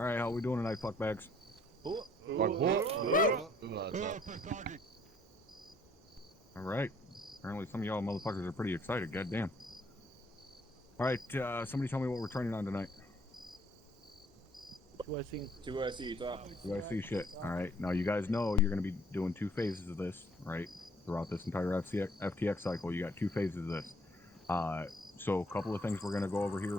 Alright, how we doing tonight, fuckbags? Alright. Apparently some of y'all motherfuckers are pretty excited, goddamn. Alright, somebody tell me what we're training on tonight. 2SE top. 2IC shit. Alright, now you guys know you're going to be doing 2 phases of this, right? Throughout this entire FTX cycle, you got 2 phases of this. So a couple of things we're going to go over here.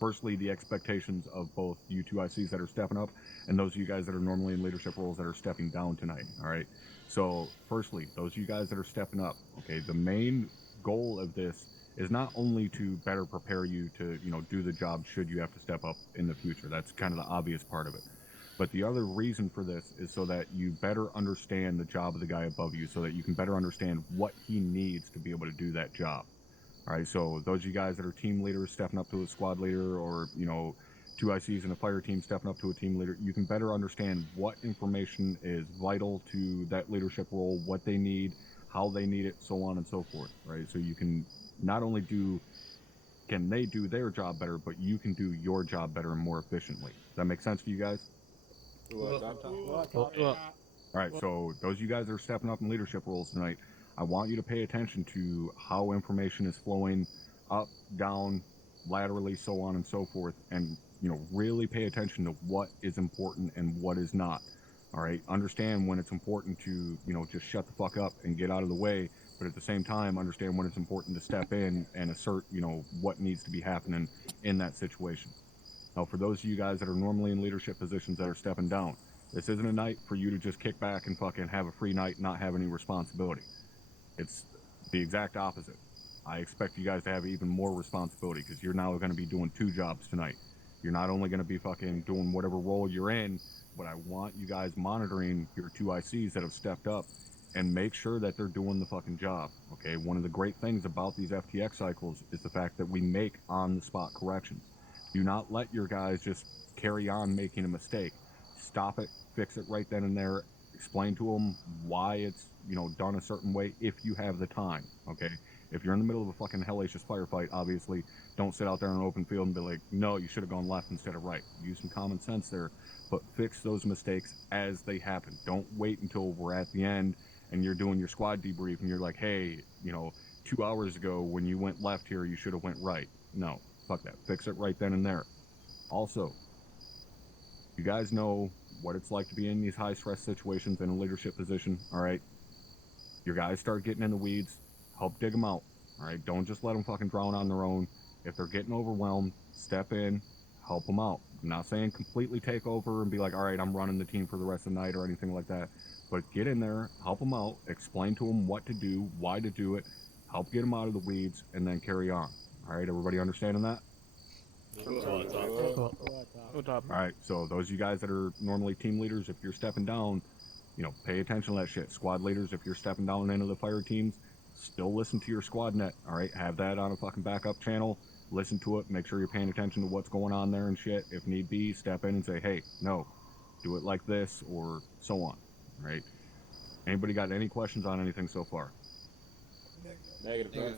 Firstly, the expectations of both you 2ICs that are stepping up and those of you guys that are normally in leadership roles that are stepping down tonight, alright? So, firstly, those of you guys that are stepping up, okay, the main goal of this is not only to better prepare you to, do the job should you have to step up in the future. That's kind of the obvious part of it. But the other reason for this is so that you better understand the job of the guy above you, so that you can better understand what he needs to be able to do that job. All right, so those of you guys that are team leaders stepping up to a squad leader, or, 2ICs in a fire team stepping up to a team leader, you can better understand what information is vital to that leadership role, what they need, how they need it, so on and so forth, right? So you can not only can they do their job better, but you can do your job better and more efficiently. Does that make sense to you guys? All right, so those of you guys that are stepping up in leadership roles tonight, I want you to pay attention to how information is flowing up, down, laterally, so on and so forth, and really pay attention to what is important and what is not. All right, understand when it's important to just shut the fuck up and get out of the way, but at the same time understand when it's important to step in and assert what needs to be happening in that situation. Now, for those of you guys that are normally in leadership positions that are stepping down, this isn't a night for you to just kick back and fucking have a free night and not have any responsibility. It's the exact opposite. I expect you guys to have even more responsibility, because you're now going to be doing 2 jobs tonight. You're not only going to be fucking doing whatever role you're in, but I want you guys monitoring your 2ICs that have stepped up and make sure that they're doing the fucking job, okay? One of the great things about these FTX cycles is the fact that we make on-the-spot corrections. Do not let your guys just carry on making a mistake. Stop it, fix it right then and there, explain to them why it's done a certain way if you have the time, okay? If you're in the middle of a fucking hellacious firefight, obviously don't sit out there in an open field and be like, no, you should have gone left instead of right. Use some common sense there, but fix those mistakes as they happen. Don't wait until we're at the end and you're doing your squad debrief and you're like, hey, 2 hours ago when you went left here, you should have went right. No, fuck that. Fix it right then and there. Also, you guys know what it's like to be in these high stress situations in a leadership position, all right? Your guys start getting in the weeds, help dig them out, all right? Don't just let them fucking drown on their own. If they're getting overwhelmed, step in, help them out. I'm not saying completely take over and be like, all right, I'm running the team for the rest of the night or anything like that, but get in there, help them out, explain to them what to do, why to do it, help get them out of the weeds, and then carry on. All right, everybody understanding that? Alright, so those of you guys that are normally team leaders, if you're stepping down, pay attention to that shit. Squad leaders, if you're stepping down into the fire teams, still listen to your squad net, alright? Have that on a fucking backup channel. Listen to it, make sure you're paying attention to what's going on there and shit. If need be, step in and say, hey, no, do it like this, or so on, right? Anybody got any questions on anything so far? Negative.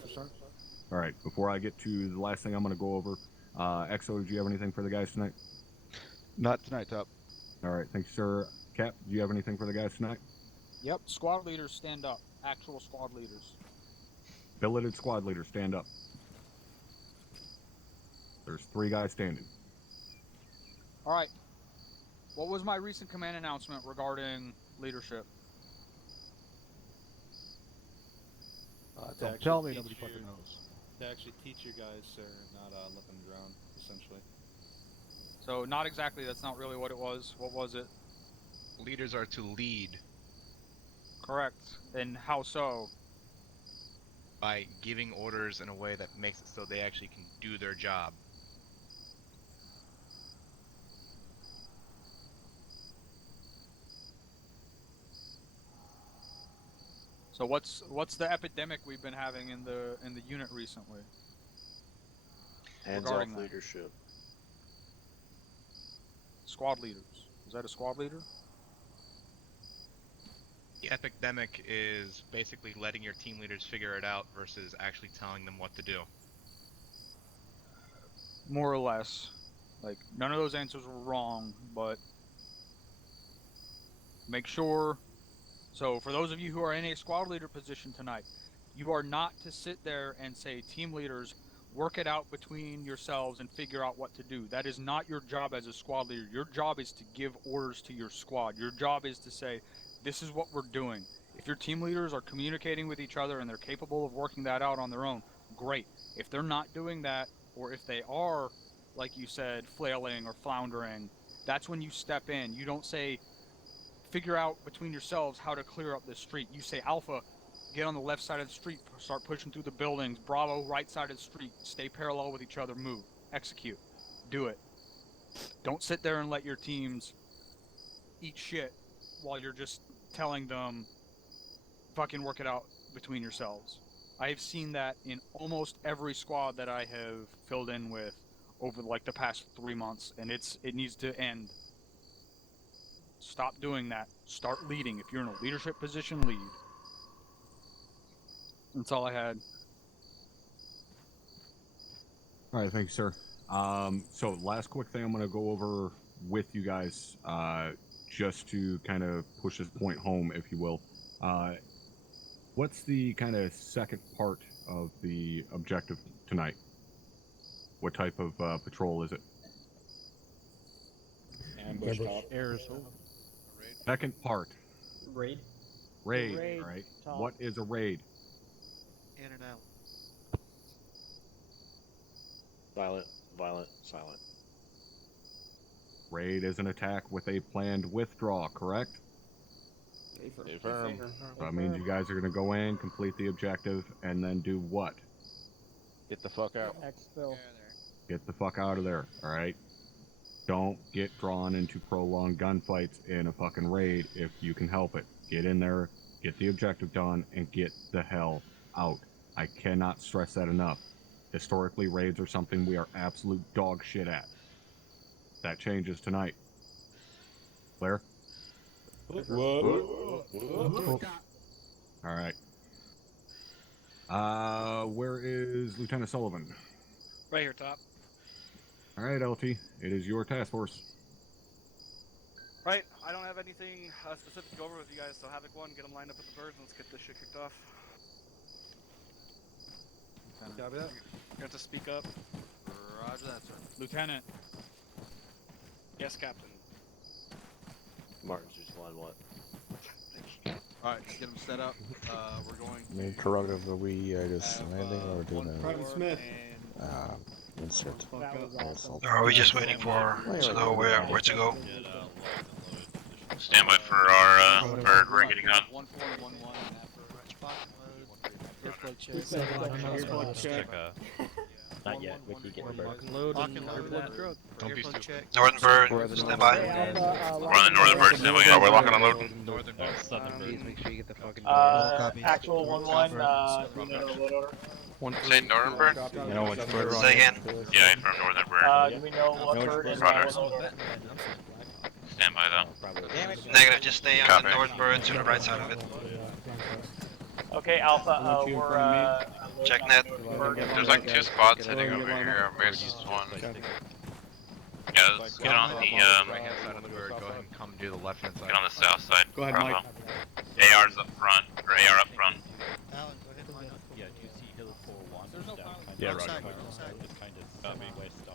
Alright, before I get to the last thing I'm going to go over, Exo, did you have anything for the guys tonight? Not tonight, Top. All right, thank you, sir. Cap, do you have anything for the guys tonight? Yep, squad leaders stand up. Actual squad leaders. Billeted squad leaders, stand up. There's 3 guys standing. All right. What was my recent command announcement regarding leadership? Don't tell me, nobody fucking knows. To actually teach you guys, sir, not let them drown, essentially. So not exactly, that's not really what it was. What was it? Leaders are to lead. Correct. And how so? By giving orders in a way that makes it so they actually can do their job. So what's the epidemic we've been having in the unit recently? Hands regarding off that? leadership. Squad leaders. Is that a squad leader? The epidemic is basically letting your team leaders figure it out versus actually telling them what to do. More or less. Like, none of those answers were wrong, but make sure. So, for those of you who are in a squad leader position tonight, you are not to sit there and say, team leaders, work it out between yourselves and figure out what to do. That is not your job as a squad leader. Your job is to give orders to your squad. Your job is to say, this is what we're doing. If your team leaders are communicating with each other and they're capable of working that out on their own, great. If they're not doing that, or if they are, like you said, flailing or floundering, that's when you step in. You don't say, figure out between yourselves how to clear up this street. You say, Alpha, get on the left side of the street, start pushing through the buildings. Bravo, right side of the street, stay parallel with each other, move, execute, do it. Don't sit there and let your teams eat shit while you're just telling them, fucking work it out between yourselves. I have seen that in almost every squad that I have filled in with over like the past 3 months, and it needs to end. Stop doing that. Start leading. If you're in a leadership position, lead. That's all I had. All right, thank you, sir. So last quick thing I'm going to go over with you guys, just to kind of push this point home, if you will. What's the kind of second part of the objective tonight? What type of patrol is it? Ambush top. Second part. Raid. Raid. Raid, All right. Tom. What is a raid? In and out. Silent, violent, silent. Raid is an attack with a planned withdraw, correct? Affirm. So that means you guys are going to go in, complete the objective, and then do what? Get the fuck out. Exfil. Get the fuck out of there, all right? Don't get drawn into prolonged gunfights in a fucking raid if you can help it. Get in there, get the objective done, and get the hell out. I cannot stress that enough. Historically, raids are something we are absolute dog shit at. That changes tonight. Claire? Whoa. All right. Where is Lieutenant Sullivan? Right here, top. All right, LT. It is your task force. Right, I don't have anything specific to go over with you guys, so Havoc 1, get them lined up with the birds, and let's get this shit kicked off. Copy that. You have to speak up. Roger that, sir. Lieutenant, Yes, Captain. Martin's just line what? Alright, get them set up. We're going. Main prerogative, are we just landing or doing a Private Smith. insert? Are we just waiting for to know where to go? Stand by for our bird. We're getting on. 1411 Earplug check. Not yet. Wiki, get the bird. Don't be stupid. check. Northern bird, stand by. We're on the northern bird, stand by. We're locking and loading. Northern bird. Southern bird. Make sure you get the fucking Actual 1-1, we know the load order. Say northern bird? You know which bird? Say again. Yeah, from northern bird. Do we know what bird is Roger. what order? Stand by though. Negative, just stay on Copy. the northern bird to the right side of it. Okay, Alpha, we're Check net. There's like 2 spots heading over here. Maybe just one. Yeah, let's get on the Right hand side of the bird. Go ahead and come do the left hand side. get on the south side. Go ahead, Bravo. AR's up front, or AR up front. Alan, go ahead and line up. Yeah, do you see Hill 4-1? There's no problem. Yeah, Wrong right. side, wrong side. Just kind of west of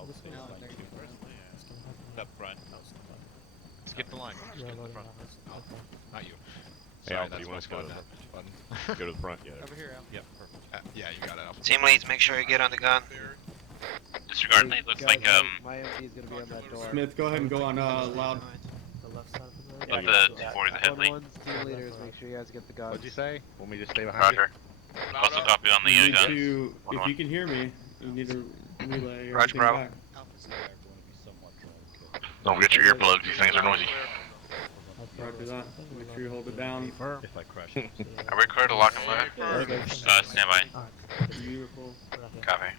up front. Skip the line. Just get to the front. No, not you. Hey, Sorry, Alpha, that's you my want to go squad to now. the button? Go to the front, yeah. Over here, Al. Yep, perfect. Yeah, you got it. Alpha. Team leads, make sure you get on the gun. Disregard, it looks like My MD is gonna be on that door. Smith, go ahead and go on loud. with the for the head link. Team leaders, make sure you guys get the guns. What'd you say? Want me to stay behind Roger. Also copy on the guns. If you can hear me, you need to relay Roger, Bravo. Don't forget your earplugs, these things are noisy. Roger that. Make sure you hold it down. if I crash. Are we clear to lock and load? Stand by. Beautiful. Copy.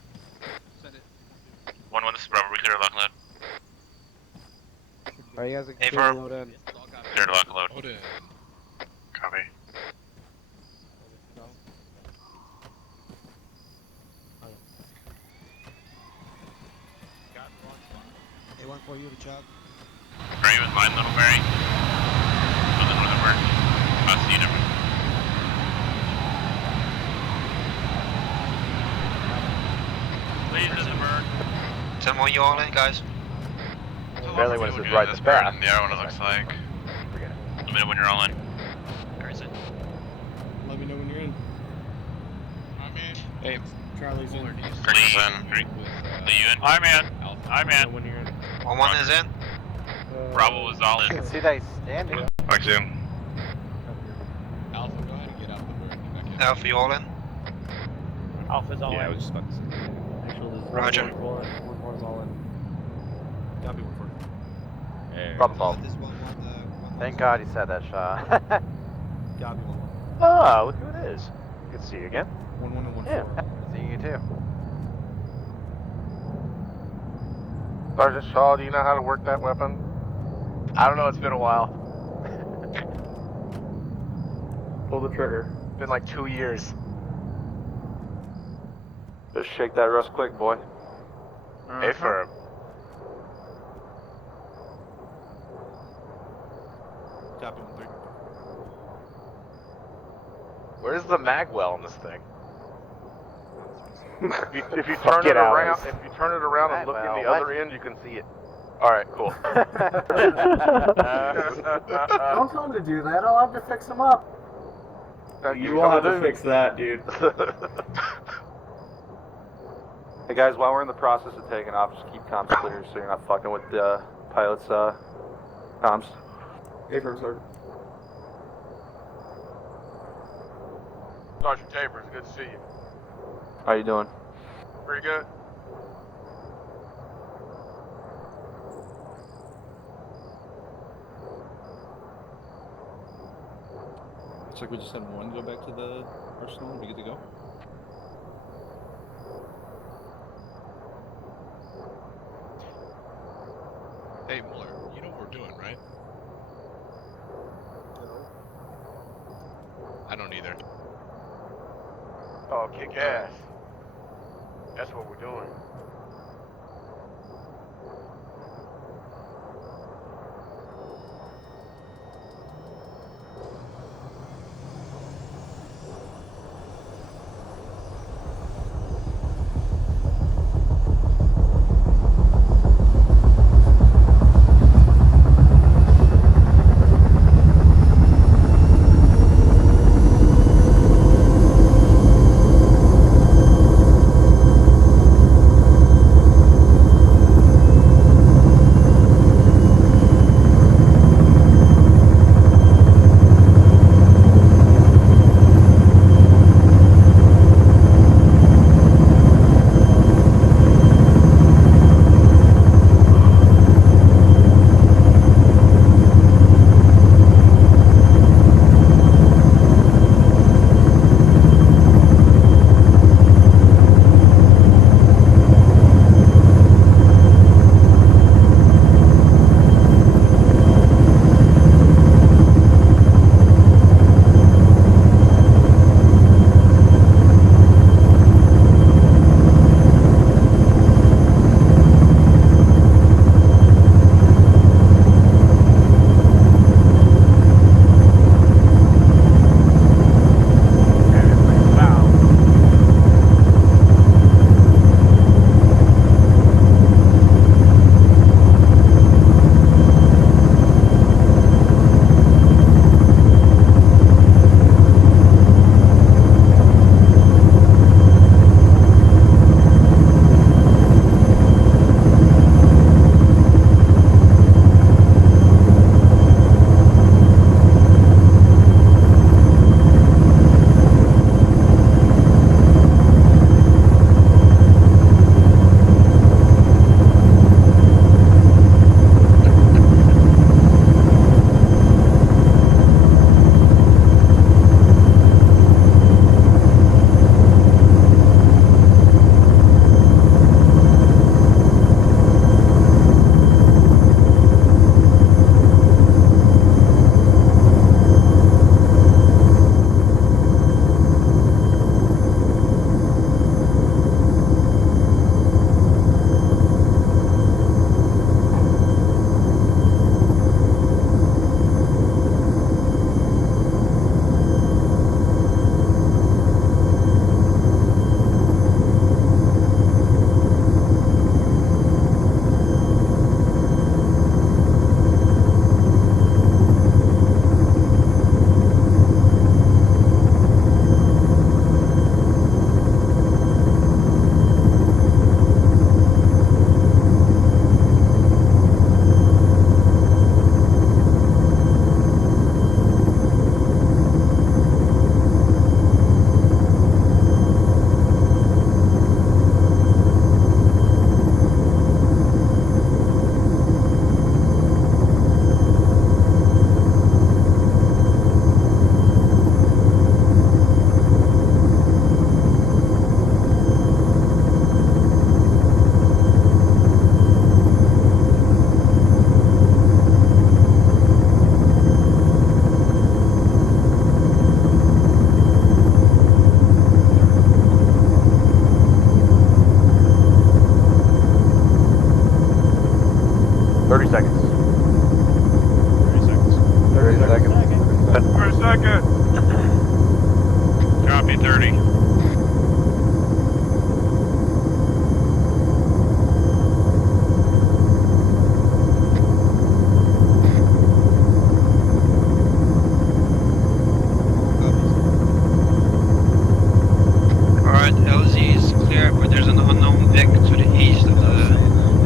send it. 1-1, this is Bravo, we clear to lock and load. Alright, you guys Hey, can firm. load in. Clear to lock and load. Hold it. Copy. They want for you to chop. Are you with mine, Little Barry? On the northern bird? I'll see you different. Lead to the bird. Tell me what you all in, guys. Barely when it's right this path. Yeah, what it looks like. Let me know when you're all in. Where is it? Let me know when you're in. I'm in. Hey, Charlie's in. Creek's in. Are you in? I'm in. I'm in. when you're in. One is in. Bravo is all in. See that he's standing. Mark 2. Alpha, go ahead and get out the bird. Get back in. Alpha, you all in? Alpha's all Yeah, I in. was just about to say. Roger. One's all in. Copy 1-4. Hey. Problem solved. Thank God he said that shot. Copy 1-1. Ah, look who it is. Good to see you again. 1-1 and 1-4. Yeah. See you too. Sergeant Shaw, do you know how to work that weapon? I don't know, it's been a while. Pull the trigger. Been like 2 years. Just shake that rust quick, boy. Hey, firm. Copy 1-3. Where's the mag well in this thing? if you turn it around, and look in the other end, you can see it. All right, cool. Don't tell him to do that. I'll have to fix him up. You will have to fix that, dude. Hey guys, while we're in the process of taking off, just keep comms clear so you're not fucking with the pilot's comms. Hey, firm, sir. Sergeant Tabor, it's good to see you. How you doing? Pretty good. Looks like we just had one go back to the arsenal and be good to go. Hey, Muller, you know what we're doing, right? I don't either. Oh, kick ass. That's what we're doing.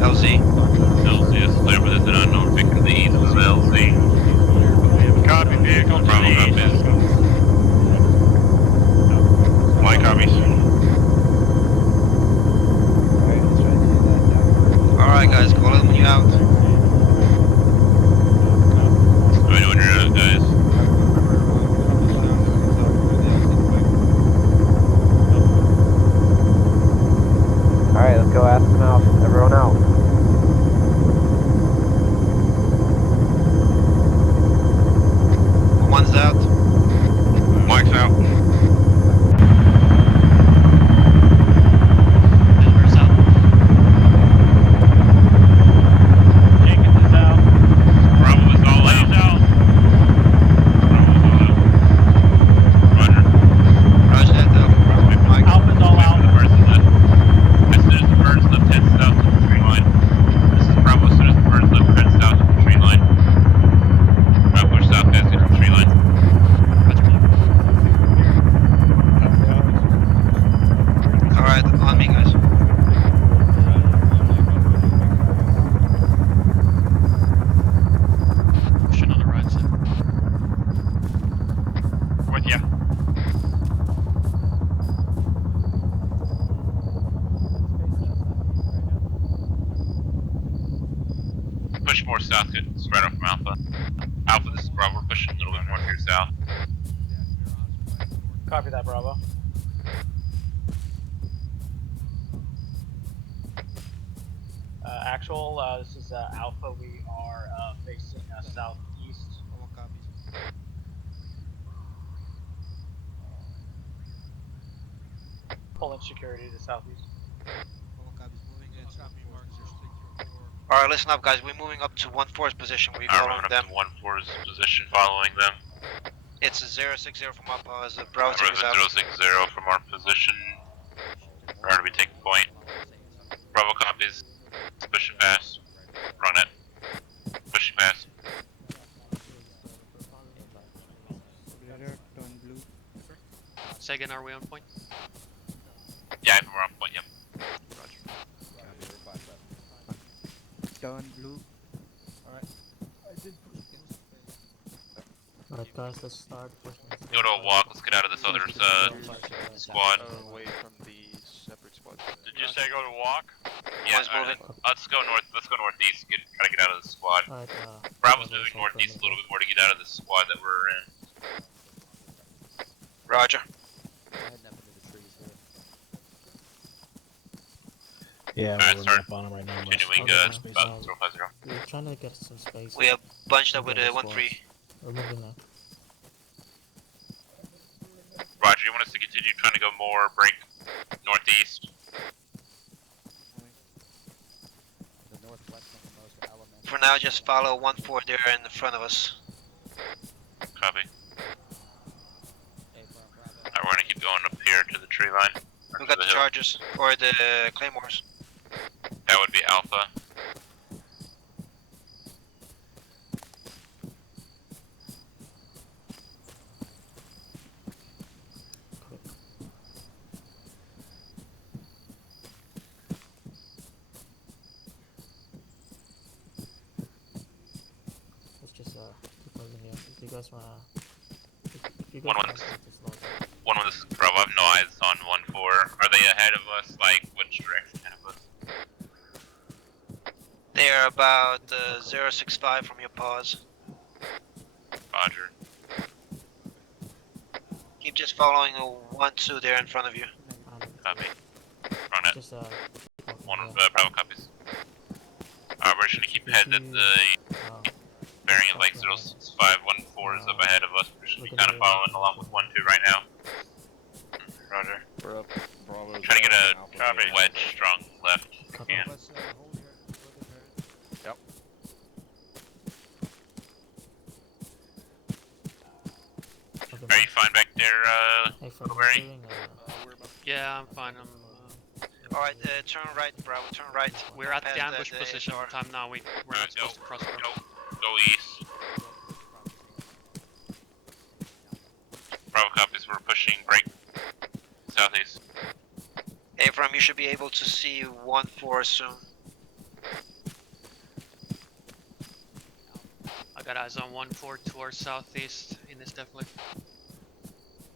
LZ. LZ is clear, but there's an unknown victim to the east of LZ. Copy, vehicle to Bravo the east. copies. White copies. Alright guys, call them when you're out. Let me know when you're out, guys. Alright, let's go ask them out. Everyone out. One's out. Mike's out. Denver's out. Jenkins is out. Bravo is all out. out. Bravo is all out. Roger. Roger that, Alpha. Mike. Alpha's all out. The person left. As soon as the birds left, head south to the tree line. This is Bravo. As soon as the birds left, head south to the tree line. Bravo, push south, guys. Get to the tree line. Alright, on me guys. Pushing on the right side. With ya. Push more south, get spread out from Alpha. Alpha, this is Bravo. We're pushing a little bit more to your south. Copy that, Bravo. Actual, this is Alpha. We are facing southeast. Pulling security to southeast. Alright, listen up guys, we're moving up to 1-4's position, we're following Up them. to 1-4's position, following them. It's a 060 from up as the Bravo team is out. 060 from our position. We're going to be taking point. Bravo copies. Pushing fast. Run it. Pushing fast. Say again, are we on point? Yeah, we're on point, yep. Done blue. Alright. Alright guys, let's start. Go to a walk, let's get out of this other squad. Away from the separate squad. Did you say go to walk? Yeah, let's go northeast, try to get out of the squad. Alright, Bravo's moving northeast a little bit more to get out of the squad that we're in. Roger. Yeah, Alright, we're start up on him right now. continuing about 050. we're trying to get some space. We have bunched up with 1-3. We're moving now. Roger, you want us to continue trying to go more break northeast? For now, just follow 1-4 there in the front of us. Copy. Alright, we're gonna keep going up here to the tree line. We got the Chargers, or the Claymores. That would be Alpha. Let's just keep moving here. If you guys wanna... If you guys One, wanna one. just slow down. One with this Bravo, I have no eyes on 1-4. Are they ahead of us? Like, which direction ahead of us? They are about 065 from your pause. Roger. Keep just following the 1-2 there in front of you. Copy. Run it. Just Bravo copies. Alright, we're just gonna keep heading at the bearing of like 065, 1-4 is up ahead of us. We're just gonna be kind of following along with 1-2 right now. Roger. We're up. Bravo. Trying to get a wedge strong left. Yeah. Yep. Are you fine back there, Barry? Yeah, I'm fine. Alright, turn right, Bravo, turn right. We're at the ambush the position ASR. time now. We're not supposed to cross the road. Go east. Bravo copies, we're pushing break southeast. Abram, you should be able to see 1-4 soon. I got eyes on 1-4 towards southeast in this definitely.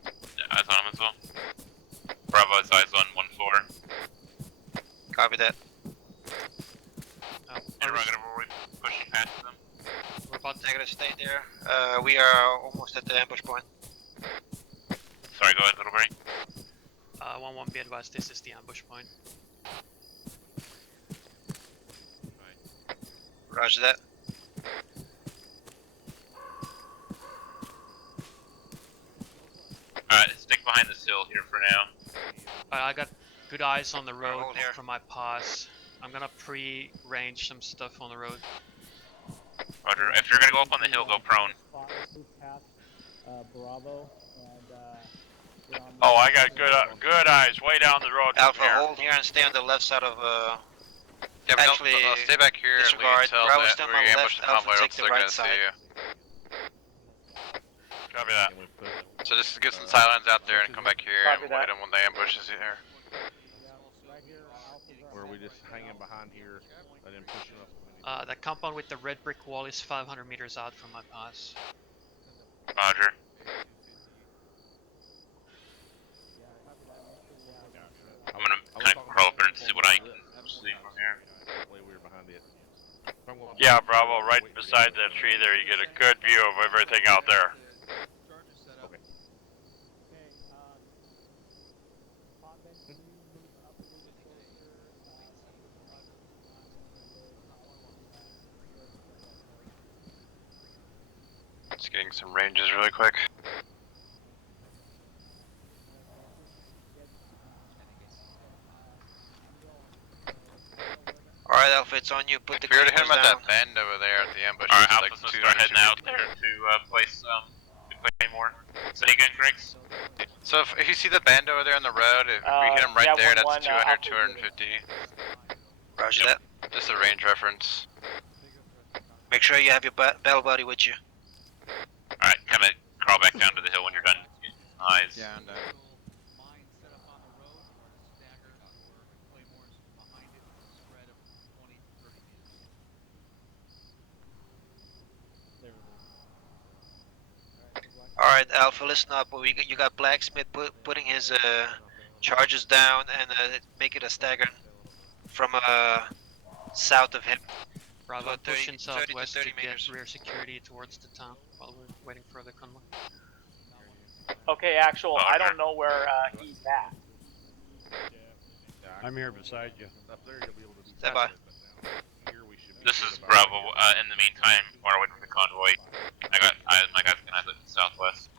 Yeah, eyes on him as well. Bravo's eyes on 1-4. Copy that. Interrogative, are we pushing past them? We're about to take it a stay there. We are almost at the ambush point. Sorry, go ahead, Little Berry. 1-1, be advised, this is the ambush point. Roger that. Alright, stick behind this hill here for now. I got good eyes on the road from my pass. I'm gonna pre-range some stuff on the road. Roger, if you're gonna go up on the hill, go prone. Bravo and oh, I got good eyes way down the road. Alpha, hold here and stay on the left side of Yeah, but actually, stay back here and disregard. tell Bravo, that stay on we're my gonna left, ambush the Alpha, convoy, take else the they're right gonna side. see you. Copy that. So just get some silence out there and come back here Copy and that. wait them when they ambush us here. Or are we just hanging behind here and then pushing up? The compound with the red brick wall is 500 meters out from my pass. Roger. I'm gonna kind of crawl up and see what I can see from here. Yeah, Bravo, right beside that tree there, you get a good view of everything out there. Just getting some ranges really quick. Alright, Alpha, it's on you. Put the If we were to hit him claymores at down. that bend over there at the ambush, Alright, it's Alpha's like gonna start heading 200 out there to place the claymore. Say again, Griggs? So if you see the bend over there on the road, if we hit him right yeah, there, 1-1, that's 200, Alpha 250. Roger that. Just a range reference. Make sure you have your battle buddy with you. Alright, kind of crawl back down to the hill when you're done. Eyes. Yeah, and Alright, Alpha, listen up. You got Blacksmith putting his charges down and make it a stagger from south of him. Bravo, So pushing 30 to southwest 30 to get meters. rear security towards the town while we're waiting for the convoy. Okay, actual. I don't know where he's at. I'm here beside you. Up there, you'll be able to do Stand by. Here we should be. This is Bravo. In the meantime, while we're waiting for the convoy, my guys can look southwest.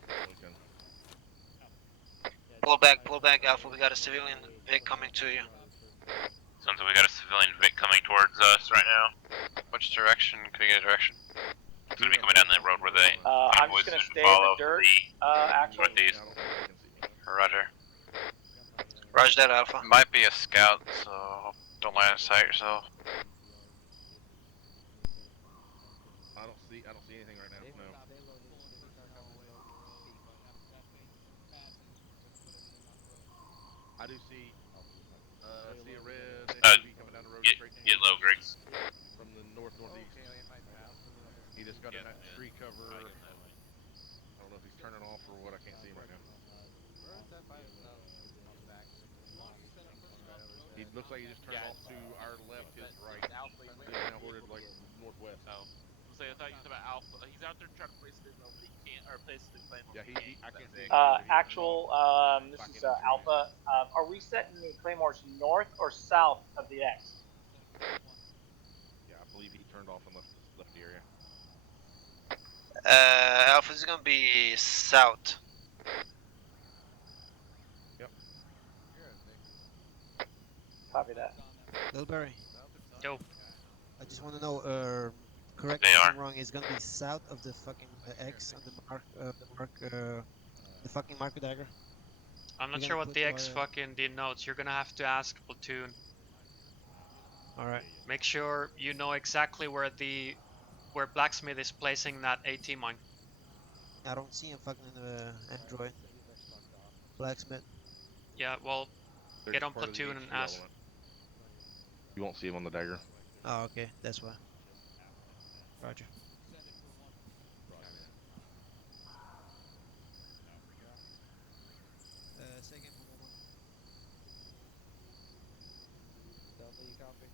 Pull back, Alpha. We got a civilian Vic coming to you. Sounds like we got a civilian Vic coming towards us right now. which direction? Can we get a direction? It's gonna be coming down that road where the I'm convoys just gonna should stay in follow the dirt. the Actually. northeast. Roger. Roger that, Alpha. Might be a scout, so don't line of sight yourself. I don't see anything right now. No. I do see a red SUV coming down the road straight to Get low, Griggs. from the northeast. He just got in that tree cover. I don't know if he's turning off or what. I can't see him right now. He looks like he just turned off to our left, his right. He's now ordered like northwest. I thought you said about Alpha. He's out there trying to place the but he can't, or place the claim. Yeah, I can't see. Actual. This is Alpha. Are we setting the claymores north or south of the X? Yeah, I believe he turned off and left the area. Alpha is gonna be south. Yep. Copy that. Lilberry. Yo. I just want to know, correct They me if are. I'm wrong, it's gonna be south of the fucking X on the fucking marker dagger. I'm not You're sure gonna what the put X fucking denotes. You're gonna have to ask platoon. Alright. Make sure you know exactly where Blacksmith is placing that AT mine. I don't see him fucking Android. Blacksmith. Yeah, well, They're get on part of the platoon and HQ ask. element. You won't see him on the dagger. Oh, okay, that's why. Roger. Second for one. Delta, you copy?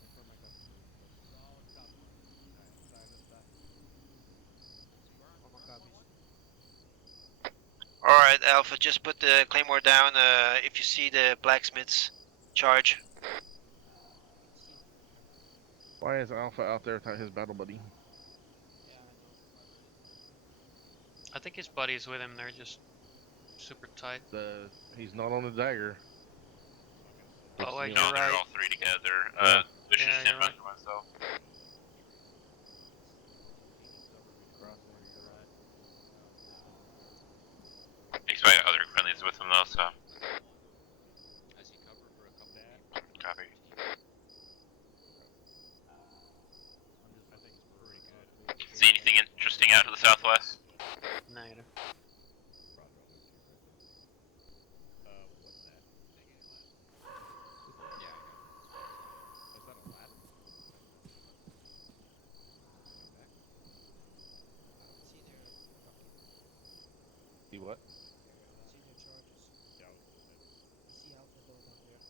Confirm my copy. Solid copy. Alright, sign this stuff. One more copies. Alright, Alpha, just put the Claymore down if you see the blacksmith's charge. Why is Alpha out there without his battle buddy? Yeah, I know. I think his buddy's with him. They're just super tight. He's not on the dagger. Oh wait, No, you're they're right. all three together. Yeah. This should Yeah, stand you're by right. for myself. He's got other friendlies with him though, so. Copy. See anything interesting out to the southwest? Negative. See their fucking. See what? See their charges. You see Alpha though down there.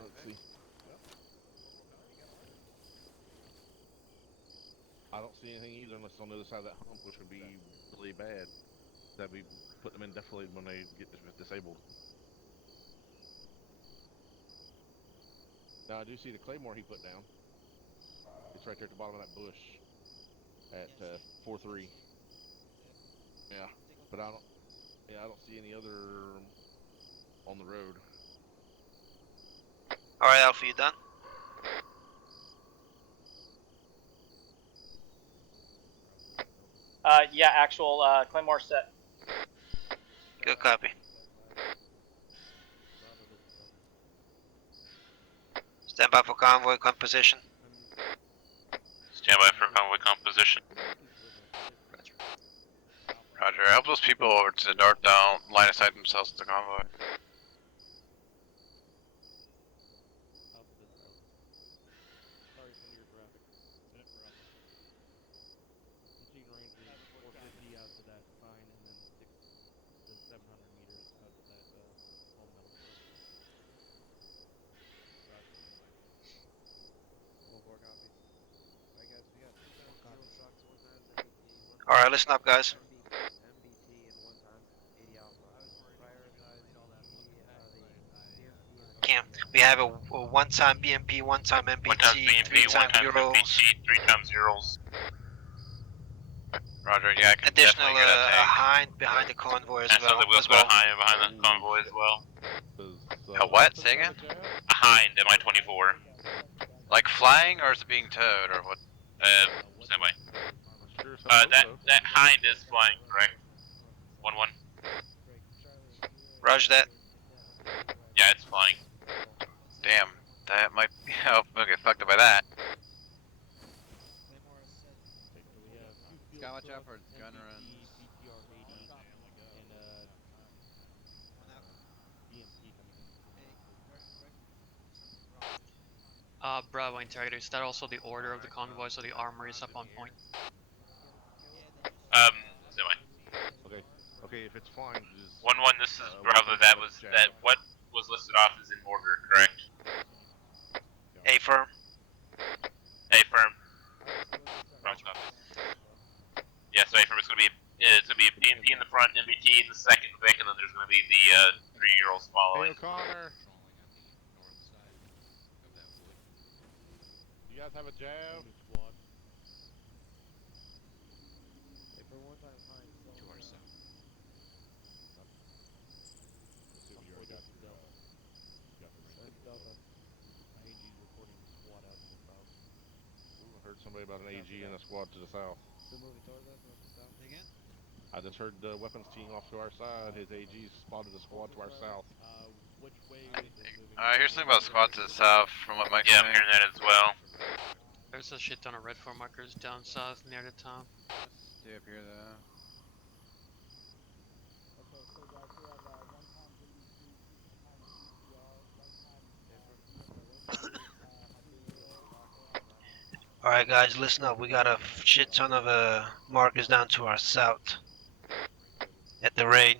Let's see. I don't see anything either unless on the other side of that hump, which would be really bad. That'd be put them indefinitely when they get disabled. Now I do see the Claymore he put down. It's right there at the bottom of that bush at 4-3. Yeah, but I don't see any other on the road. Alright, Alpha, you done? Yeah, actual Claymore set. Good copy. Stand by for convoy composition. Stand by for convoy composition. Roger, help those people over to the north down, line of sight themselves to the convoy. Sorry for your traffic. Minute for Alpha. Machine range is 450 out to that sign and then 6 to 700 meters out to that home metal store. Roger. 4 copies. Alright guys, we got 2 times zero shocks, 1 times MBT, 1 Alright, listen up guys. MBT and 1 times 80 alpha. Prioritize the Camp. We have a 1 time BMP, 1 time MBT, 1 times BMP, 1 times zeros. MPT, 3 times zeros. Roger, yeah, I can Additional definitely get a tank. hind behind the convoy as And well. so we'll put a hind behind the convoy as well. A what? Say again? A hind, MI-24. Like flying, or is it being towed, or what? Stand by. That hind is flying, correct? 1-1. Roger that. Yeah, it's flying. Damn, that might be. Oh, okay, fucked up by that. Sky, watch out for gun runs. Bravo interrogator. Is that also the order of the convoy, so the armor is up on point? Semi. Okay. Okay, if it's flying, just 1-1, this is Bravo. That what was listed off is in order, correct? A firm. A firm. Bravo copy. Yeah, so A firm is gonna be a BMP in the front, MBT in the second Vic, and then there's gonna be the 3-year-olds following. Hey O'Connor. You guys have a jab? Hey, for 1 time fine. 2-7. Assume you already got the Delta. AG's reporting the squad out to the south. Ooh, I heard somebody about an AG and a squad to the south. They're moving towards us, north and south. Again? I just heard the weapons team off to our side. His AG spotted a squad to our south. Which way is it moving? Here's something about squad to the south, from what Mike's Yeah, saying. I'm hearing that as well. There's a shit ton of red 4 markers down south near the town. Stay up here though. Okay, so guys, we have 1 time BDC, 2 times CPR, 1 time Alright guys, listen up. We got a shit ton of markers down to our south. At the raid.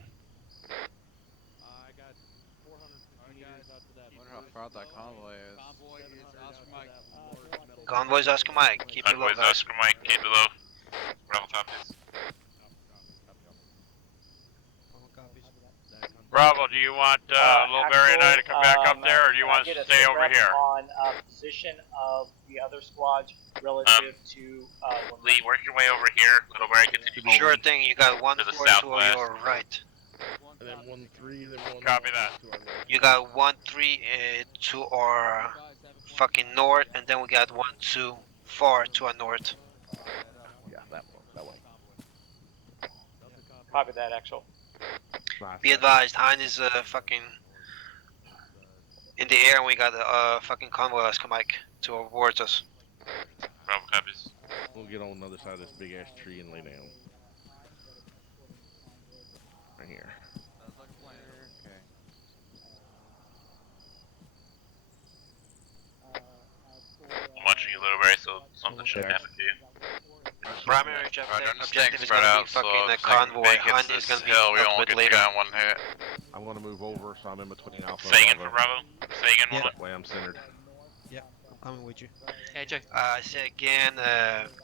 I got 450 meters out to that. Wonder how far out that convoy is. Convoy is Oscar Mike. Convoy's Oscar Mike. Keep it low, Convoy's guys. Oscar Mike, keep it low. Bravo copies. Bravo, do you want Little Barry and I to come back up there, or do you want us to stay over here? On position of the other squads relative to Lee, work your way over here. Little Barry, continue. Sure thing. You got 1-4 to the to southwest. your right. And then 1-3, then 1. Copy that. You got 1-3 to our fucking north, and then we got 1-2 far to our north. Yeah, that way. copy that actual. Be advised, Hein is fucking in the air, and we got a fucking convoy Oscar Mike towards us. Bravo copies. We'll get on the other side of this big ass tree and lay down. Right here. Sounds like a plan. Okay. I'm watching you, Little Barry, so something shouldn't happen to you. Primary objective is gonna be fucking convoy. Hein is gonna be up with later. I'm gonna move over, so I'm in between Alpha Say again and for Bravo. Bravo. Say again, That one. way I'm centered. Yeah, coming with you. AJ. I say again,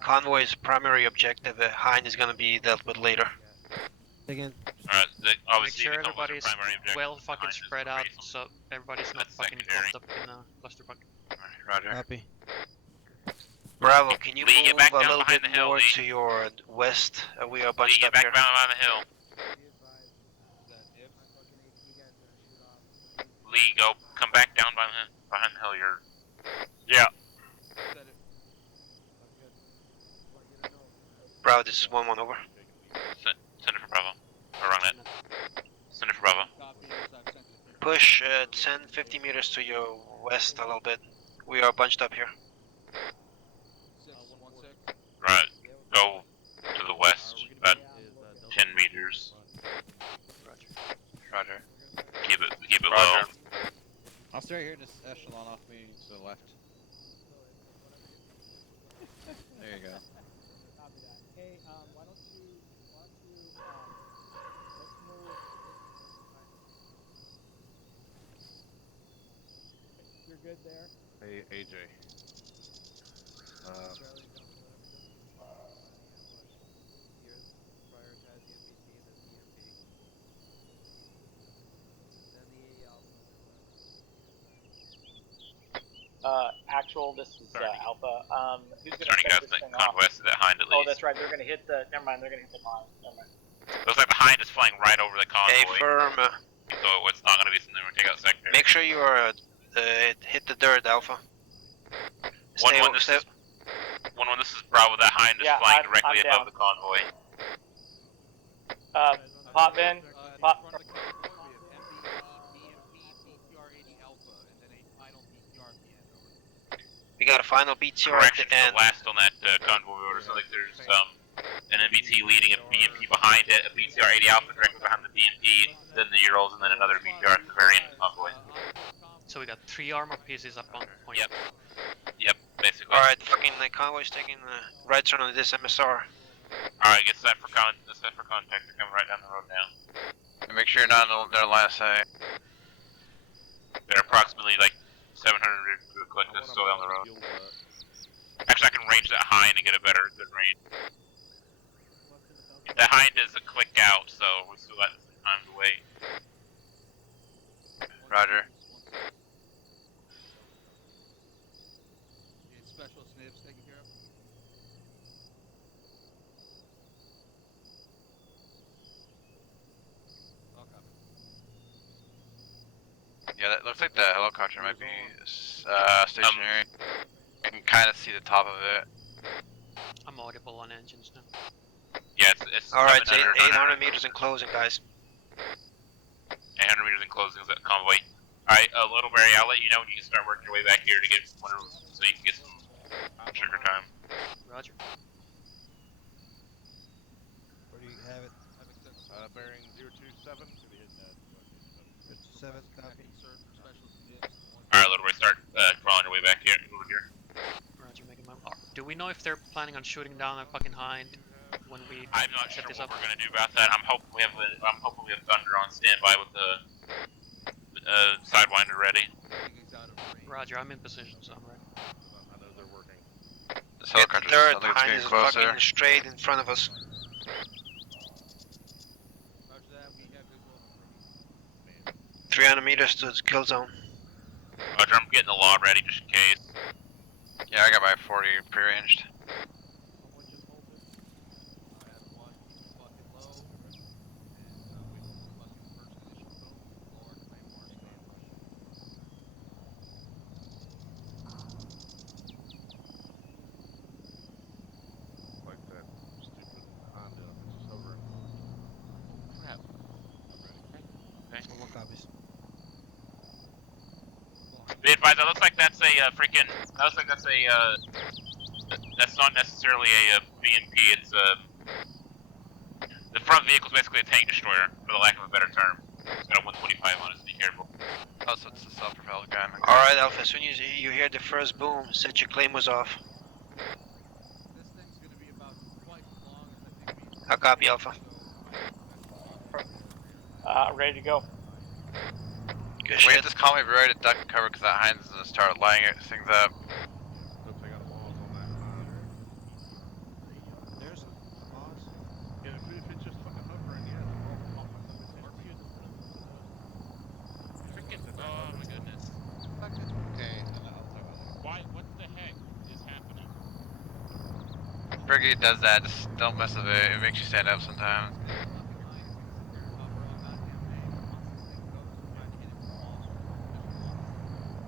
convoy's primary objective. Hein is gonna be dealt with later. Again. Alright, Make obviously sure the convoy's everybody's primary objective. well fucking Behind is spread out, operational. so everybody's not That's fucking secondary. clumped up in a clusterfuck. Roger. Copy. Bravo, can you Lee, get move back a down little behind bit the hill, more Lee. to your west? We are Lee, bunched get up back here. down on the hill. Lee, go, come back down behind the hill. You're. Yeah. Bravo, this is 1-1 over. Send it for Bravo. Or wrong net. Send it for Bravo. Push 10-50 meters to your west a little bit. We are bunched up here. Right. Go to the west, about 10 meters. Roger. Keep it low. Roger. I'll stay right here in this echelon off me to the left. There you go. Hey, why don't you, let's move. You're good there? Hey, AJ. Actual, this is Alpha. Who's gonna Starting set out this the thing off? conquest of that hind at least. Oh, that's right. They're gonna hit the. Never mind. They're gonna hit the line. Never mind. Looks like the hind is flying right over the convoy. Hey, firm. So it's not gonna be something we're gonna take out sector. Make sure you are hit the dirt, Alpha. One, this is Bravo. That hind is flying directly I'm above down. the convoy. Pop in. Pop. We got a final BTR at Correction the to end. the last on that convoy order. So like there's an MBT leading a BMP behind it, a BTR 80 Alpha directly behind the BMP, then the Urals, and then another BTR at the very end of the convoy. So we got 3 armor pieces up on point. Yep, basically. Alright, fucking the convoy's taking the right turn on this MSR. Alright, get set for contact. They're coming right down the road now. And make sure you're not on their line of sight. They're approximately like 700 to a click that's still down the road. Actually, I can range that hind and get a good range. The hind is a click out, so we still got some time to wait. Roger. Special snips taken care of. Yeah, that looks like the helicopter might be stationary. I can kind of see the top of it. I'm audible on engines now. Yeah, it's Alright, 800 meters in closing, guys. 800 meters in closing is that convoy. Alright, Little Barry, I'll let you know when you can start working your way back here to get so you can get some sugar time. Roger. Where do you have it? Bearing 027. 027, copy. Alright, Little Barry, start crawling your way back here over here. Roger, making my mark. Do we know if they're planning on shooting down a fucking hind when we I'm not set sure this what up? we're gonna do about that. I'm hoping we have Thunder on standby with the Sidewinder ready. Roger, I'm in position, so I'm ready. I know they're working. This Get helicopter third, sounds like it's hind getting is closer. fucking straight in front of us. Roger that, we have visual. 300 meters to its kill zone. Roger, I'm getting the law ready just in case. Yeah, I got my 40 pre-ranged. Someone just hold it. Adam 1, keep it fucking low. And wait for the fucking first initial boom. Blow our claymores, go and rush. Like that stupid Honda, it's just hovering. Crap. I'm ready. Okay. What copies? Be advised, that looks like that's a freaking. That looks like that's a. That's not necessarily a BMP. It's the front vehicle's basically a tank destroyer, for the lack of a better term. It's got a 125 on it, so be careful. Oh, so it's the self-propelled gun. Okay. Alright, Alpha, as soon as you hear the first boom, set your claymores off. This thing's gonna be about twice as long as I think we. I'll copy, Alpha. Ready to go. Good We shit. have this convoy be ready to duck and cover because that hind's gonna start lighting things up. Oops, I got laws on that hind. There's laws. Yeah, if it's just fucking hovering, yeah, the laws will pop back up again. Freaking, oh my goodness. Okay. Why, what the heck is happening? Brigade does that, just don't mess with it, it makes you stand up sometimes.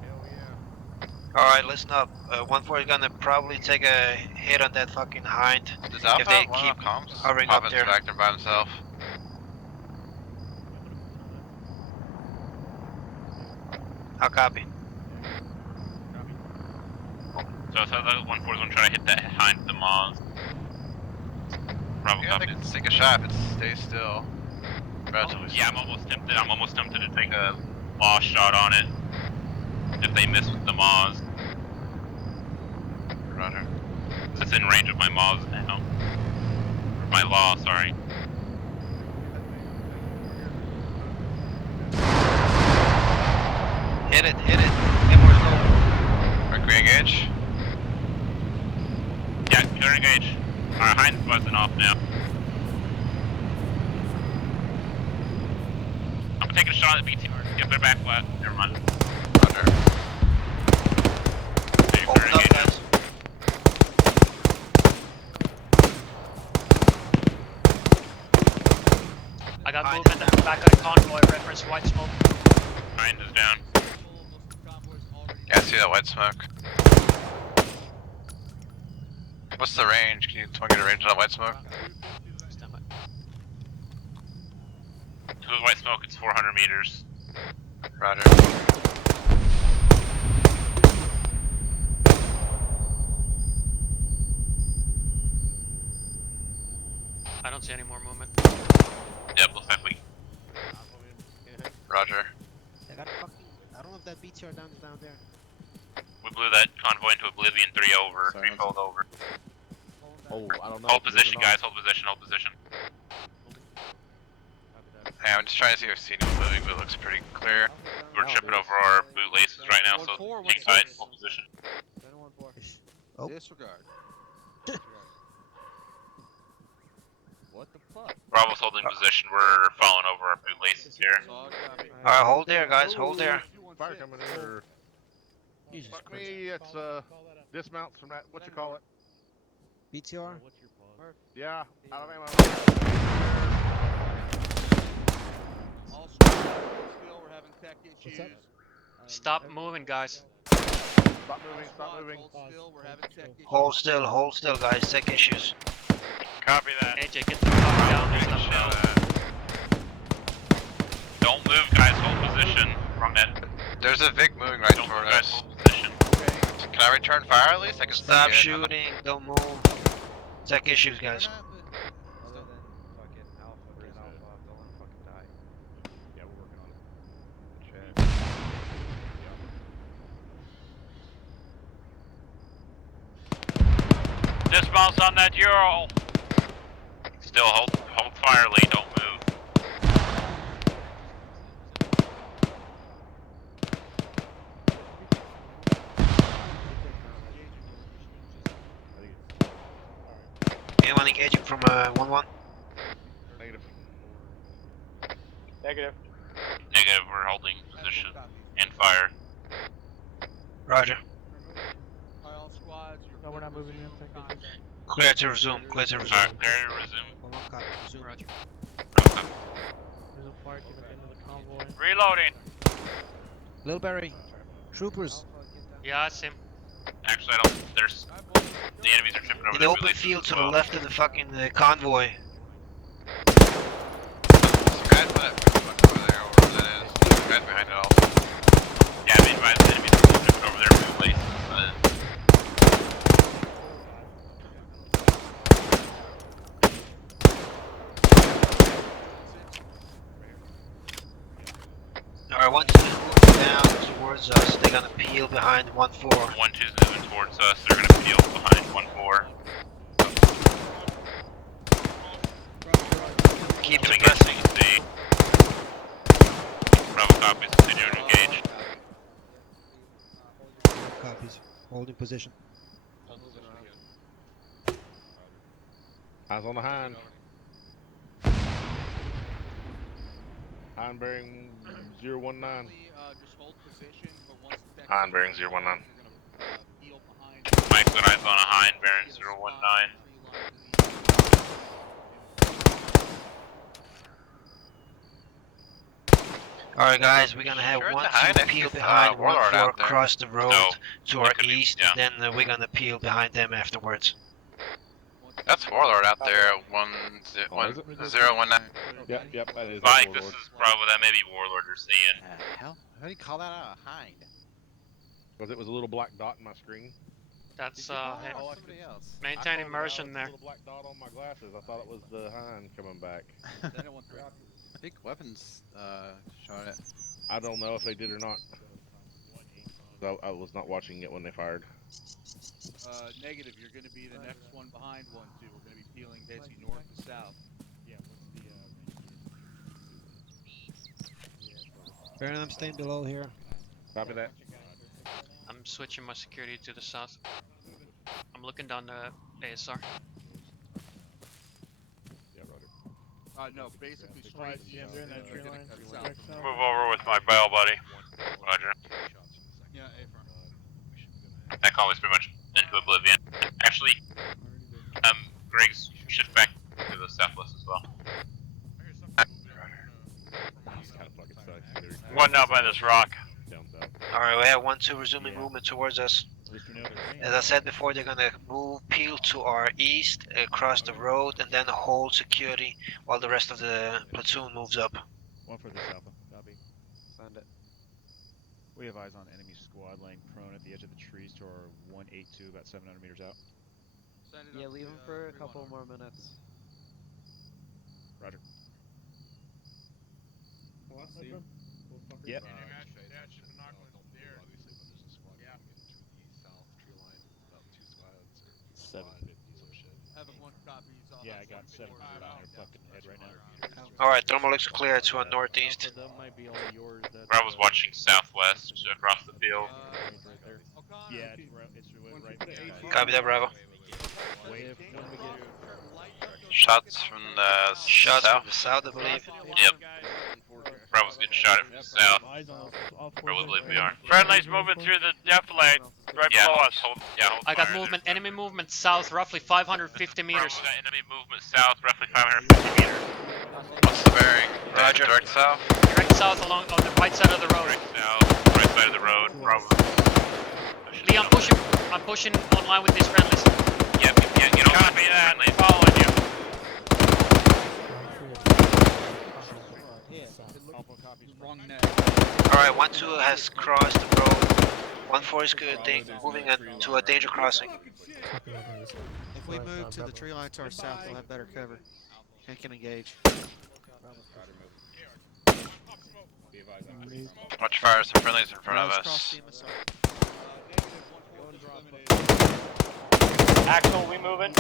Hell yeah. Alright, listen up. 1-4 is gonna probably take a hit on that fucking hind. Does Alpha if they have one keep off comms? hovering up Pop there. inspector by himself. I'll copy. So it sounds like 1-4 is gonna try to hit that hind with the Maz. Bravo Yeah, they copies. can take a shot if it stays still. Relatively Yeah, I'm almost tempted to take a law shot on it. If they miss with the Maz. Roger. It's in range of my Maz now. Or my law, sorry. Hit it, hit it. Claymores low. Are we engage? Yeah, clear engage. Our hind's buzzing off now. I'm taking a shot at the BTR. Get their back flat. Never mind. Roger. Okay, Open clear up, engage. guys. I got Hind movement at the back of the convoy, reference white smoke. Hind is down. Yeah, I see that white smoke. What's the range? Can you tell me get a range on that white smoke? Stand by. To the white smoke, it's 400 meters. Roger. I don't see any more movement. Yep, looks like we. Roger. I got fucking. I don't know if that BTR down is down there. We blew that convoy into oblivion 3 over. 3-fold over. Oh, I don't know. Hold position, guys. Hold position. Hold position. Hey, I'm just trying to see if C's moving, but it looks pretty clear. We're tripping over our boot laces right now, so hang tight. Hold position. Oh. Disregard. What the fuck? Bravo's holding position. We're falling over our boot laces here. Alright, hold there, guys. Hold there. Fire coming in, or... Jesus Fuck Christ. me, it's, dismounts from that, what you call it? BTR? Yeah, out of ammo. All still, we're having tech issues. Stop moving, guys. Stop moving, stop moving. Hold still, we're having tech issues. Hold still, guys. Tech issues. Copy that. AJ, get the fuck down. There's nothing else. Don't move, guys. Hold position. Wrong head. There's a Vic moving right Don't toward move, guys. us. Hold position. Can I return fire at least? I can Stop see it. shooting. Don't move. Tech issues, guys. Other than fucking Alpha, get Alpha, don't let him fucking die. Yeah, we're working on it. Shit. dismounts on that Ural. Still hold fire, Lee. Don't move. Anyone engaging from 1-1? Negative. Negative. Negative. We're holding position and fire. Roger. All squads, you're No, we're not moving in. Thank you. Clear to resume. Clear to resume. Alright, clear to resume. Copy. Resume. Roger. There's a fire team at the end of the convoy. Reloading. Lilberry. Troopers. Yeah, I see him. Actually, I don't. There's the enemies are tripping over In the their open releases field as to the well. left of the fucking convoy. Guys, over there, or that is. Guys behind it also. Yeah, I mean, by the enemies are tripping over their releases. Alright, 1-2 moving down towards us. They're gonna peel behind 1-4. 1-2's moving towards us. They're gonna peel behind 1-4. Keep Coming in, pressing. C. Bravo copies. Continue to engage. Copies. Holding position. Eyes on the hind. Hind bearing 019. just hold position, but once the Hind bearing 019. peel behind. Mike's got eyes on a hind bearing 019. Alright guys, we're gonna have Sure, 1-2 peel behind Warlord 1-4 out there. across the road No, to our could be- east, yeah. and then we're gonna peel behind them afterwards. That's Warlord out there. 1019. Yep, that is. Mike, this is probably that maybe Warlord you're seeing. Hell? How do you call that a hind? Because it was a little black dot in my screen. That's Somebody else. maintain I immersion thought there. it was a little black dot on my glasses. I thought it was the hind coming back. I think weapons shot it. I don't know if they did or not. I was not watching it when they fired. Negative, you're going to be the next one behind 1-2. We're going to be peeling basically north to south. Yeah, Baron, I'm staying below here. Copy that. I'm switching my security to the south. I'm looking down the ASR. Yeah, Roger. No, basically straight. Yeah, they're in that tree line. Move over with my bail, buddy. Roger. Yeah, A-firm. That call was pretty much into oblivion. Actually, Greg's shift back to the southwest as well. One now by this rock. Down south. Alright, we have 1-2 resuming movement towards us. As I said before, they're gonna peel to our east, across the road, and then hold security while the rest of the platoon moves up. One for the Alpha. Copy. Send it. We have eyes on enemy squad laying prone at the edge of the trees to our 182, about 700 meters out. Yeah, leave him for a couple more minutes. Roger. Oh, I see him. Yep. Havoc 1 copies. Yeah, I got 7 on their fucking head right now. Alright, thermal looks clear to our northeast. That might be all yours. I was watching southwest across the field. Right there. Yeah, it's right there. Copy that, Bravo. Shots from the Shots south. from the south, I believe. Yep. Bravo's getting shot at from the south. Where we believe we are. Friendly's moving through the defilade right Yeah, below us. hold I got fire there. movement, enemy movement south, roughly 550 meters. Bravo got enemy movement south, roughly 550 meters. What's the bearing? Roger. Direct south. Direct south along on the right side of the road. Direct south, right side of the road. Bravo. Lee, I'm pushing online with these friendlies. Yep, you don't Copy that. friendly. Following you. Wrong net. Alright, 1-2 has crossed the road. 1-4 is good, moving to a danger crossing. If we move to the tree line to our south, we'll have better cover and can engage. Watch fire, some friendlies in front of Let's cross us. the MSR. Axel, we moving?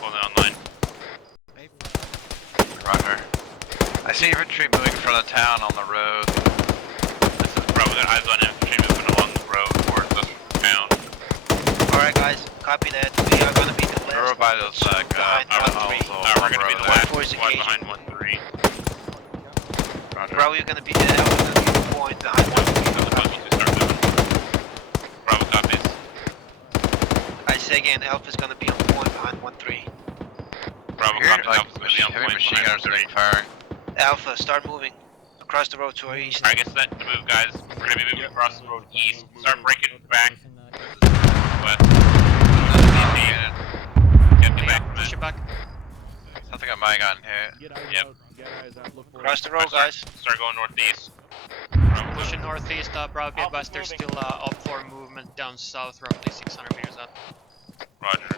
Holding online. Roger. I see infantry moving from the town on the road. This is Bravo, got eyes on infantry moving along the road towards us from town. Alright guys, copy that. We are gonna be the last. We're by those behind 1-3. We're gonna be the last Force one engaging. behind 1-3. Roger. Bravo, you're gonna be the Alpha, gonna be the point behind 1-3. Bravo copies. I say again, Alpha's gonna be on point behind 1-3. Bravo copies, Alpha's gonna be on point machine gunners behind 1-3. firing. Alpha, start moving across the road to our east. Alright, get set to move, guys. We're gonna be moving across the road east. Start breaking back. West. Get back. Push it back. I think I might have gotten hit. Yep. Across the road, guys. Start going northeast. Pushing northeast, Bravo, be advised there's still OPFOR movement down south, roughly 600 meters out. Roger.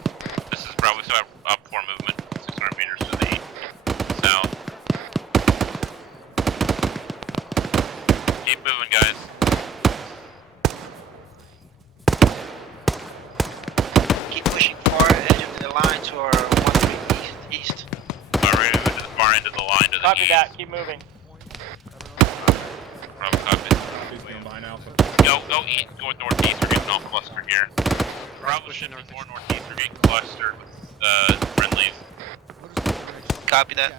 This is Bravo, so up for movement, 600 meters to the south. Keep moving, guys. Keep pushing far edge of the line to our 1-3 east. Alright, to the far end of the line to the Copy east. that, keep moving. Bravo, copy. Go east, go northeast, we're getting all clustered here. Bravo should be more northeast, we're getting clustered with friendlies. Copy that.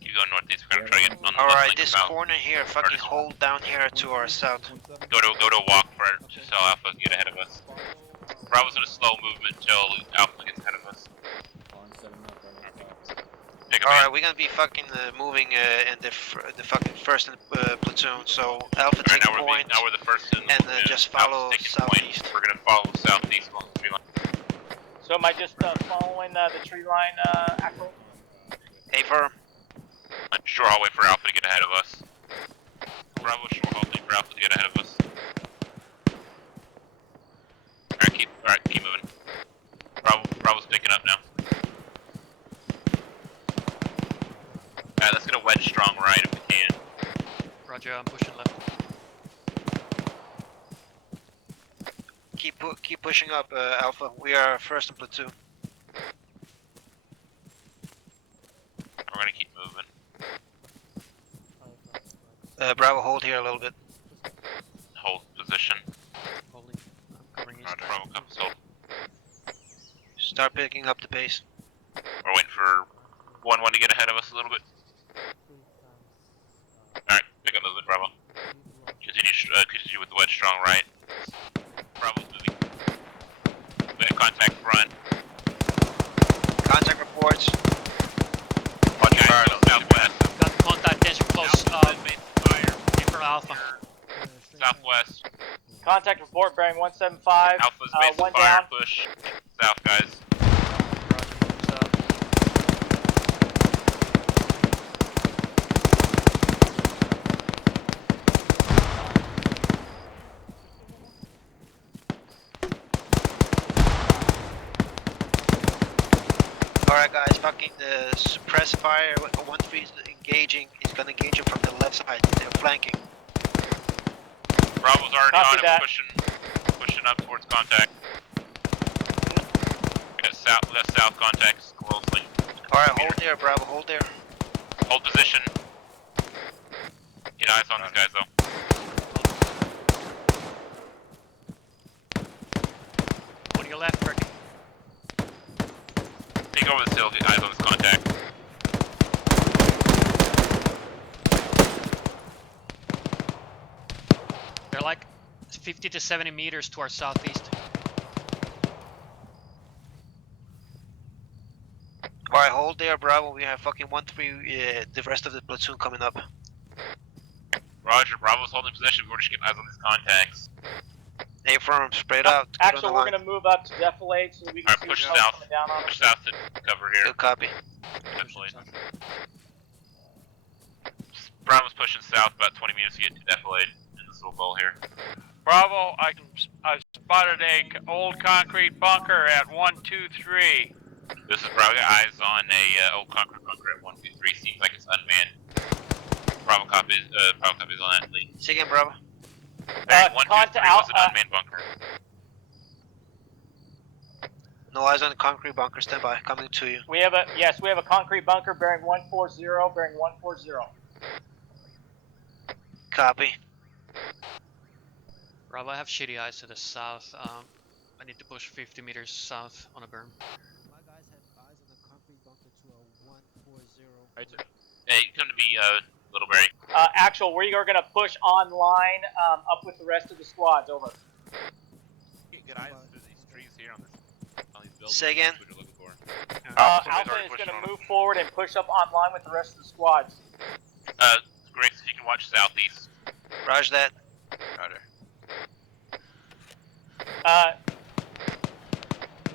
Keep going northeast, we're gonna try to get on the left Alright, flank this south. corner here, fucking hold down here to our south. Go to a walk for until Alpha can get ahead of us. Bravo's in a slow movement until Alpha gets ahead of us. Alright, we're gonna be fucking moving in the fucking first platoon, so Alpha take point now we're the first in the and just follow southeast. We're gonna follow southeast along the tree line. So am I just following the tree line, Axel? Hey, firm. Shore hallway for Alpha to get ahead of us. Bravo shore hallway for Alpha to get ahead of us. Alright, keep moving. Bravo's picking up now. Alright, let's get a wedge strong right if we can. Roger, I'm pushing left. Keep pushing up, Alpha. We are first in platoon. We're gonna keep moving. Bravo, hold here a little bit. Hold position. Holding. I'm covering east. Roger, Bravo comes hold. Start picking up the pace. We're waiting for 1-1 to get ahead of us a little bit. Alright, pick up movement, Bravo. Continue with the wedge strong right. Bravo's moving. We have contact front. Contact reports. Watch fire southwest. Got contact tension close. In front of Alpha. Southwest. Contact report bearing 175. Alpha's base one fire, down. push. South, guys. Alright guys, fucking suppress fire, 1-3 is engaging, he's gonna engage it from the left side, they're flanking. Bravo's already Copy on that. him, pushing up towards contact. We got south contacts closely. Alright, hold there, Bravo, hold there. Hold position. Get eyes on these guys though. Go to your left, Rick. Take over the hill, get eyes on this contact. They're like 50 to 70 meters to our southeast. Alright, hold there, Bravo, we have fucking 1-3, the rest of the platoon coming up. Roger, Bravo's holding position, we're just getting eyes on these contacts. A firm, spread out. get on Axel, the we're line. gonna move up to defilate so we can Alright, see push what's south. coming down on us. Push south to cover here. Good copy. Definitely. Bravo's pushing south about 20 meters to get to defilade in this little bowl here. Bravo, I've spotted a old concrete bunker at 123. This is Bravo. Got eyes on a old concrete bunker at 123. Seems like it's unmanned. Bravo copies. Bravo copies on that, Lee. Say again, Bravo. Bearing 123 was an unmanned bunker. No eyes on the concrete bunker. Stand by. Coming to you. We have a concrete bunker bearing 140, bearing 140. Copy. Bravo, I have shitty eyes to the south. I need to push 50 meters south on a berm. My guys have eyes on the concrete bunker to a 140. Right. Hey, come to me, Little Berry. Actual, we are going to push online up with the rest of the squads. Over. Get good eyes through these trees here on these buildings. Say again. What you're looking for. Alpha is going to move forward and push up online with the rest of the squads. Grace, if you can watch southeast. Roger that. Roger.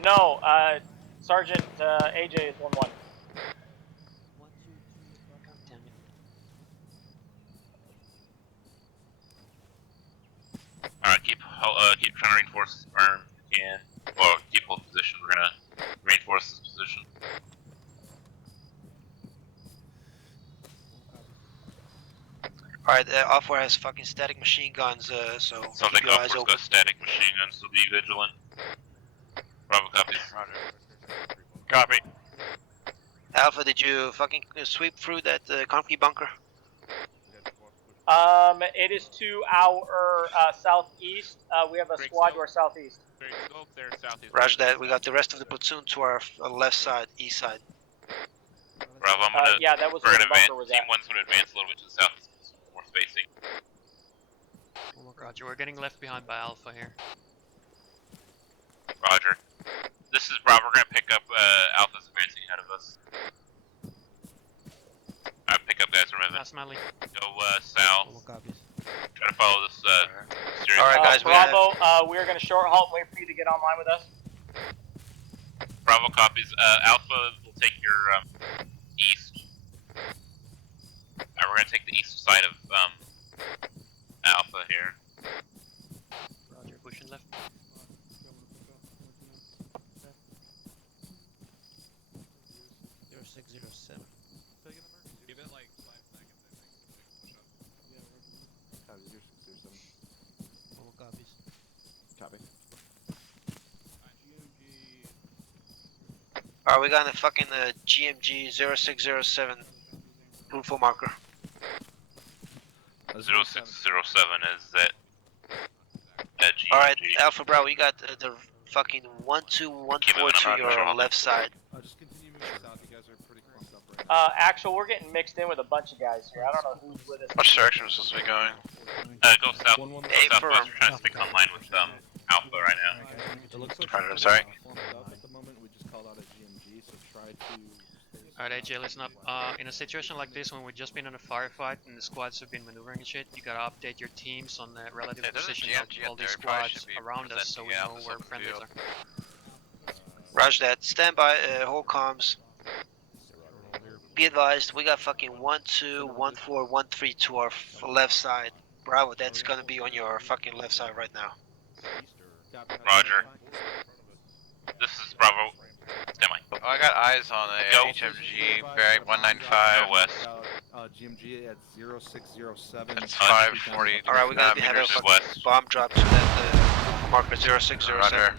No, Sergeant AJ is 1-1. Alright, keep trying to reinforce this berm and well, keep hold position. We're gonna reinforce this position. Alright, OPFOR has fucking static machine guns, so Something keep your eyes OPFOR's open. got static machine guns, so be vigilant. Bravo copies. Copy. Alpha, did you fucking sweep through that concrete bunker? It is to our southeast. We have a squad to our southeast. Go up there southeast. Roger that. We got the rest of the platoon to our left side, east side. Bravo, I'm gonna. Yeah, that was we're where gonna the bunker advance. was Team at. 1's gonna advance a little bit to the south. More spacing. Roger, we're getting left behind by Alpha here. Roger. This is Bravo. We're gonna pick up Alpha's advancing ahead of us. Alright, pick up guys. We're moving. That's my lead. Go south. Try to follow this series. Alright, guys. Bravo, we're going to short halt and wait for you to get online with us. Bravo copies. Alpha will take your east. Alright, we're gonna take the east side of Alpha here. Roger, pushing left. You're 607. Give it like 5 seconds, I think. Push up. All copies. Copy. Alright, we got a fucking GMG 0607 info marker. 0607 is that GMG. Alright, Alpha Bravo, you got the fucking 1214 to your left side. Just continue moving south. You guys are pretty clumped up right now. Actual, we're getting mixed in with a bunch of guys here. I don't know who's with us. Which direction is supposed to be going? Go south. Go southwest. We're trying to stick online with Alpha right now. Roger, sorry. At the moment, we just called out a GMG, so try to. Alright, AJ, listen up. In a situation like this, when we've just been in a firefight and the squads have been maneuvering and shit, you gotta update your teams on the relative position of all these squads around us so we know where friendlies are. Roger that. Stand by, hold comms. Be advised, we got fucking 121413 to our left side. Bravo, that's gonna be on your fucking left side right now. Roger. This is Bravo. Stand by. Oh, I got eyes on a HMG bearing 195. Go west. GMG at 0607. It's 540. Alright, we gotta be headed meters west. Bomb drop to that marker 0607. Roger.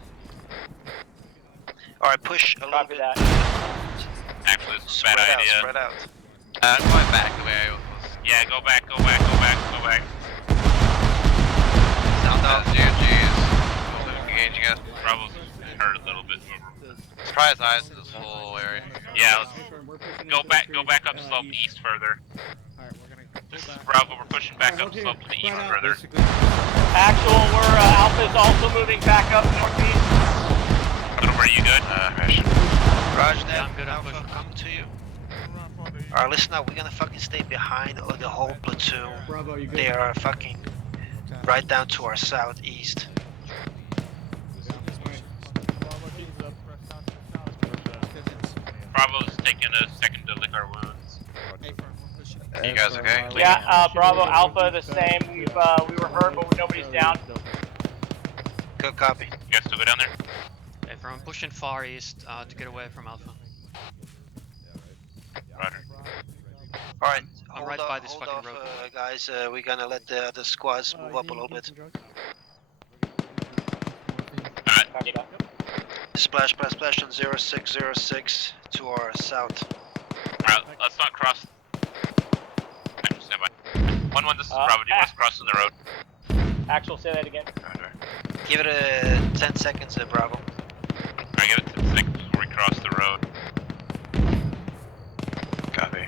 Alright, push a little Copy bit. that. Actually, this is a Spread bad out, idea. spread out. I'm going back the way I was. Yeah, go back, go back, go back, go back. Sound out. GMGs engaging us. Bravo's hurt a little bit. Surprise eyes in this whole area. Yeah, go back up slope east further. Alright, we're gonna This is Bravo, we're pushing back up slope to the east further. Actual, we're Alpha is also moving back up northeast. Little, are you good? Roger that. Yeah, I'm good, I'm Alpha, pushing. coming to you. Alright, listen up. We're gonna fucking stay behind the whole platoon. Bravo, you good? They are fucking right down to our southeast. Bravo's taking a second to lick our wounds. You guys okay? Yeah, Bravo, Alpha, the same. We were hurt, but nobody's down. Good copy. You guys still go down there? confirm. I'm pushing far east to get away from Alpha. Roger. Alright, I'm right by this fucking road. Guys. We're gonna let the other squads move up a little bit. Copy that. Splash on 0606 to our south. Alright, let's not cross. Actually, stand by. 1-1, this is Bravo. Do you want us crossing the road? Actual, say that again. Roger. Give it 10 seconds, Bravo. Alright, give it 10 seconds before we cross the road. Copy.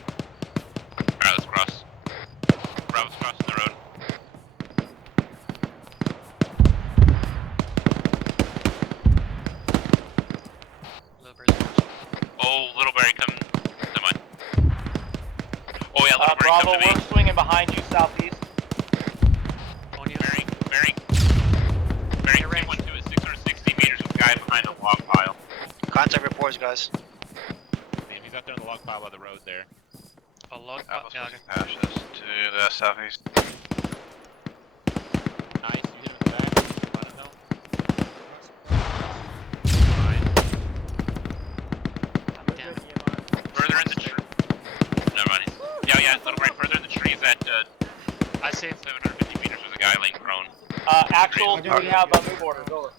Alright, let's cross. Bravo's crossing the road. Oh, Littleberry coming. Semi. Oh yeah, Littleberry Bravo, coming to we're me. swinging behind you southeast. Bearing 312 at 660 meters with guy behind a log pile. Contact reports, guys. Man, he's out there in the log pile by the road there. A log pile? Yeah, okay. Passes to the southeast. Nice, you hit him in the back. Run him Further in the tree. No, Ronnie. Yeah, Littleberry, further in the trees at I see 750 meters with a guy laying prone. Actual, we have move orders, over.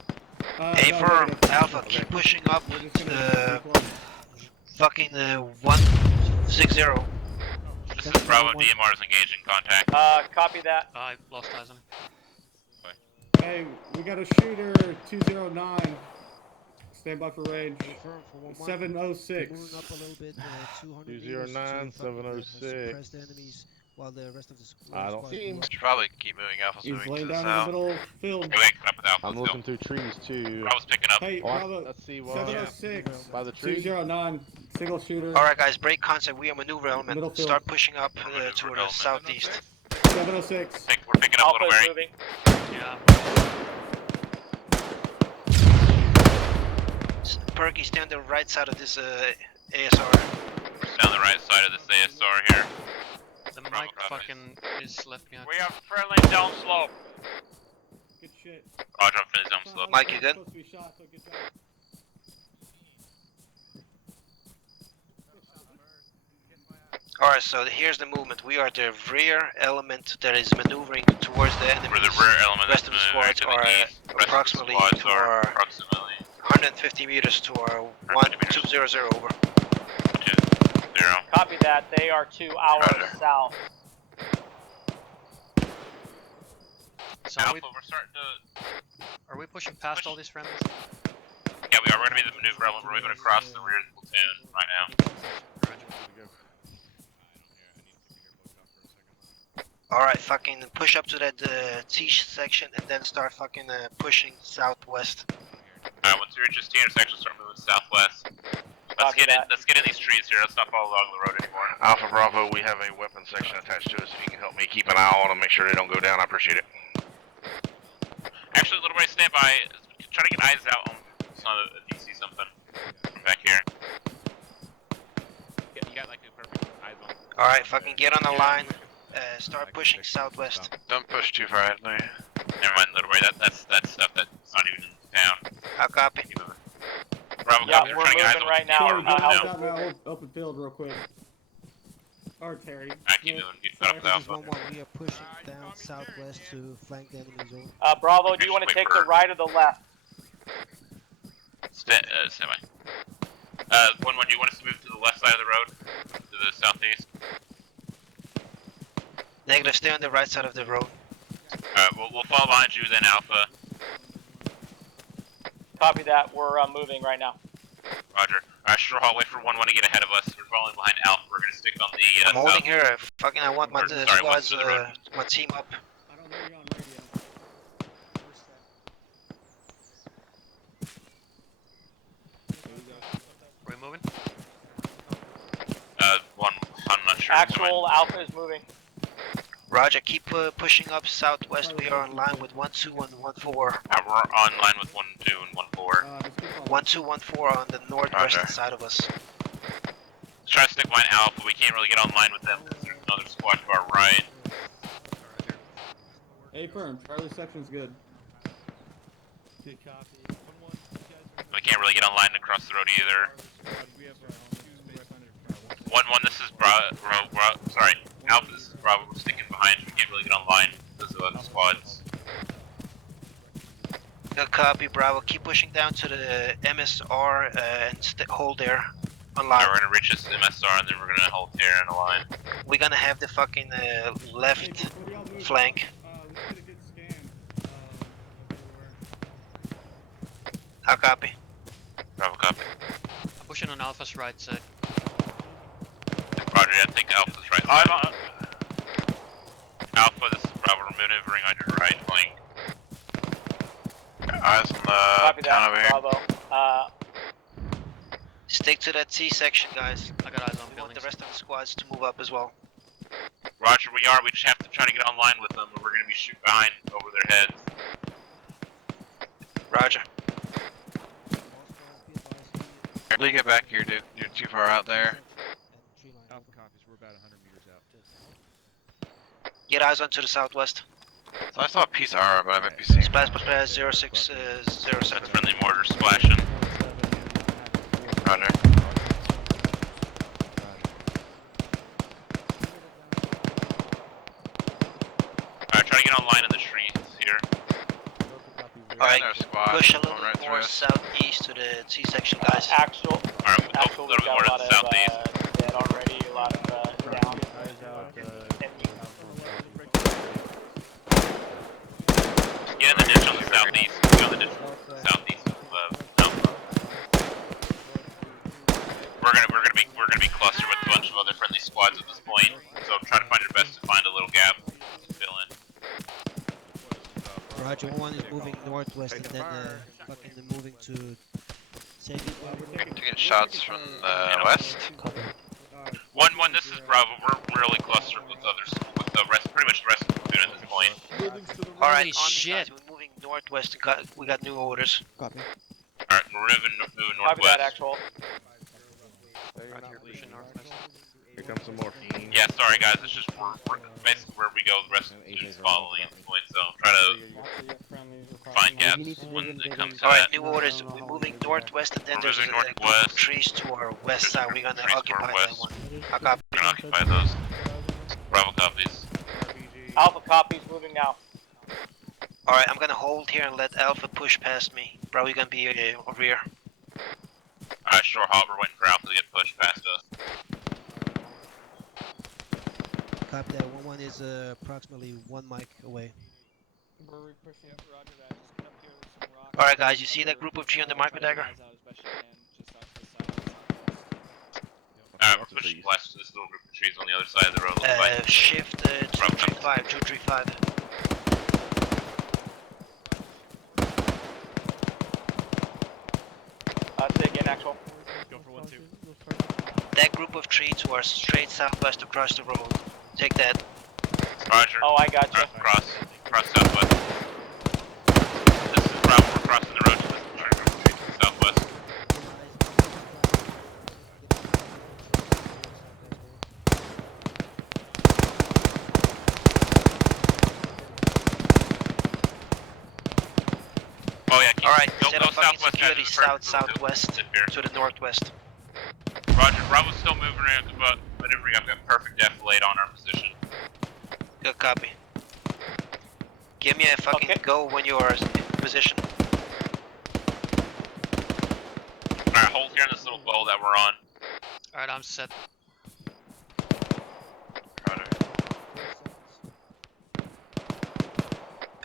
Affirm, Alpha, keep pushing up. Fucking 160. This is Bravo, DMR is engaging contact. Copy that. I lost eyes on him. Hey, we got a shooter, 209. Stand by for range. 706. Moving up a little bit, 200 209, 706. enemies while the rest of the I don't see him. Should probably keep moving. Alpha's He's moving laying to the down in the south. middle of the field. I'm looking through trees too. Bravo's picking up. Hey, Oh, Bravo, let's see what. 706. By the tree. 209. Single shooter. Alright, guys, break contact. We are maneuver element. Middle field. Start pushing up to the southeast. 706. We're picking up Alpha is Littleberry. moving. Yeah. Perky, stay on the right side of this ASR. We're down the right side of this ASR here. The mic fucking is left behind. We have friendly down slope. Good shit. Roger, I'm friendly down slope. Mike, you good? Supposed to be shot, so good job. Alright, so here's the movement. We are the rear element that is maneuvering towards the enemy. We're the rear element. Rest of the squads are approximately to our 150 meters to our 1200 over. 2-0. Copy that. They are 2 hours south. So Alpha, we're starting to. are we pushing past all these friendlies? Yeah, we are. We're going to be the maneuver element. We're moving across the rear of the platoon right now. Alright, fucking push up to that T section and then start fucking pushing southwest. Alright, once we reach this T intersection, start moving southwest. Let's get in these trees here. Let's not follow along the road anymore. Alpha Bravo, we have a weapon section attached to us. If you can help me keep an eye on them, make sure they don't go down, I appreciate it. Actually, Littleberry, stand by. Try to get eyes out on if you see something from back here. You got like a perfect eyes on. Alright, fucking get on the line. Start pushing southwest. Don't push too far ahead, Lee. Never mind, Littleberry. That's stuff that's not even in town. I'll copy. Bravo, Yeah, copy. we're Trying to get eyes moving on right what's now. going on. Out that my open field real quick. Or Terry. Alright, keep moving. Get cut up with Alpha. 1-1, we are pushing down southwest to flank the enemies over. Bravo, do you want to take the right or the left? Stand by. 1-1, do you want us to move to the left side of the road? To the southeast? Negative, stay on the right side of the road. Alright, we'll follow behind you then, Alpha. Copy that. We're moving right now. Roger. Alright, sure, wait for 1-1 to get ahead of us. We're following behind Alpha. We're gonna stick on the I'm holding here. Fucking, I want my squads, west of the road. my team up. I don't hear you on radio. Are we moving? I'm not sure. Actual, Alpha is moving. Roger, keep pushing up southwest. We are on line with 1-2 and 1-4. We're on line with 1-2 and 1-4. 1-2, 1-4 on the northwestern side of us. Let's try to stick line Alpha. We can't really get online with them because there's another squad to our right. A firm. Charlie section's good. Good copy. 1-1, you guys are We can't really get online across the road either. 1-1, this is Bravo. Sorry, Alpha, this is Bravo. We're sticking behind. We can't really get online because of other squads. Good copy, Bravo. Keep pushing down to the MSR and hold there on line. We're gonna reach this MSR and then we're gonna hold here in a line. We're gonna have the fucking left flank. How copy? Bravo, copy. I'm pushing on Alpha's right side. Roger, I think Alpha's right. Alpha, this is Bravo. We're maneuvering on your right flank. Eyes on the town over here. Bravo. Stick to that C section, guys. I got eyes on We want the rest of the squads to move up as well. Roger, we are. We just have to try to get online with them, or we're gonna be shooting behind over their heads. Roger. Lee, get back here, dude. You're too far out there. Alpha copies, we're about 100 meters out. Get eyes onto the southwest. So I saw a piece of armor, but I might be seeing. Splash, 0607. Friendly mortar splashing. Roger. Alright, try to get online in the trees here. Alright, squad push a little going right bit more through us. southeast to the C section, guys. Actual. Alright, we'll Actual, go a little bit more to the southeast. dead already. A lot of down. Get in the ditch on the southeast. Get on the ditch southeast of Alpha. We're gonna be clustered with a bunch of other friendly squads at this point. So try to find your best to find a little gap to fill in. Roger, one is moving northwest and then fucking moving to Taking shots from the west. 1-1, this is Bravo. We're really clustered with others, with the rest, pretty much the rest of the platoon at this point. Alright, Holy shit. we're moving northwest. We got new orders. Copy. Alright, we're moving Copy northwest. that, actual. Here comes some morphine. Yeah, sorry guys, it's just we're basically where we go, the rest of the platoon's following at this point, so try to find gaps when it comes to Alright, that. new orders. We're moving northwest and then We're there's a moving group of northwest. trees to our west side. We're gonna Trees to our occupy that west. one. How copy? We're gonna occupy those. Bravo copies. Alpha copies moving now. Alright, I'm gonna hold here and let Alpha push past me. Probably gonna be rear. Alright, sure, Hop, we're waiting for Alpha to get pushed past us. Copy that. 1-1 is approximately 1 mic away. Alright guys, you see that group of tree on the marker dagger? Alright, we're pushing west to this little group of trees on the other side of the road. Looks like. Shift 235, 235. Say again, actual. Go for 1-2. That group of trees to our straight southwest across the road. Take that. Roger. Oh, I got you. Cross southwest. This is Bravo, we're crossing the road to this group of trees to the southwest. Oh yeah, Alright, go set up fucking southwest, security guys. southwest to the northwest. Roger, Bravo's still moving around, but maneuvering. I've got perfect defilade on our position. Good copy. Give me a fucking go when you are in position. Alright, hold here in this little bow that we're on. Alright, I'm set.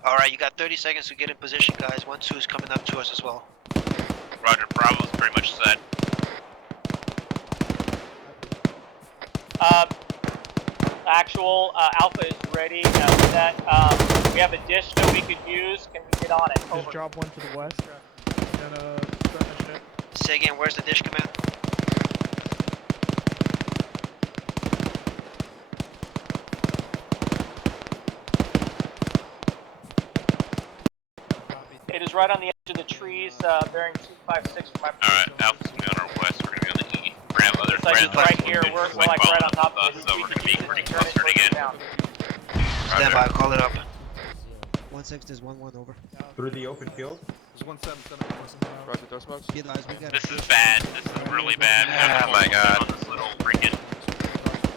Alright, you got 30 seconds to get in position, guys. 1-2 is coming up to us as well. Roger, Bravo's pretty much set. Actual, Alpha is ready. Set. We have a dish that we could use. Can we get on it? Over. Just drop one to the west. And start initiative. Say again, where's the dish command? It is right on the edge of the trees, bearing 256 from my position. Alright, Alpha's gonna be on our west. We're gonna be on the E. We're have other Looks like friends it's right here. We're just, like right on top of us, it. so We we're can gonna be use it pretty to turn close it pretty towards good. down. Stand by, call it up. 1-6 is 1-1 over. Through the open field. There's 177. Roger, throw smokes. Be advised, we got This is bad. This is really bad. Oh my god. On this little freaking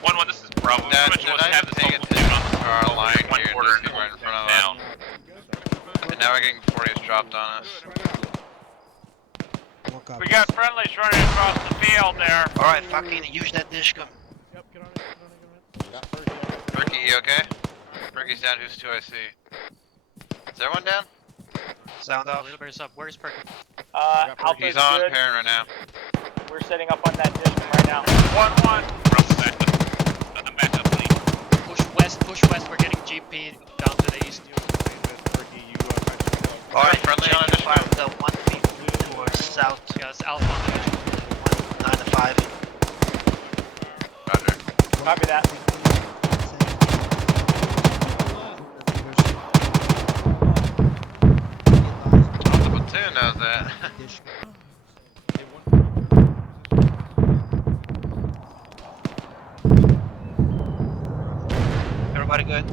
1-1. This is Bravo. We Nah, pretty much they're want to not have even this paying whole platoon attention to our line one here, quarter just right in front of down. us. And now we're getting 40s dropped on us. We got friendlies running across the field there. Alright, fucking use that dishcom. Ricky, you okay? Ricky's down, who's 2 I see? Is everyone down? Sound off. Little bit up. Where is Perky? Alpha He's is on good. parent right now. We're setting up on that distance right now. 1-1. Back up, please. Push west. We're getting GP down to the east. Alright, friendly on check fire with the 150 towards south. Yeah, it's Alpha on the edge. 9 to 5. Roger. Copy that. The platoon knows that. Everybody good?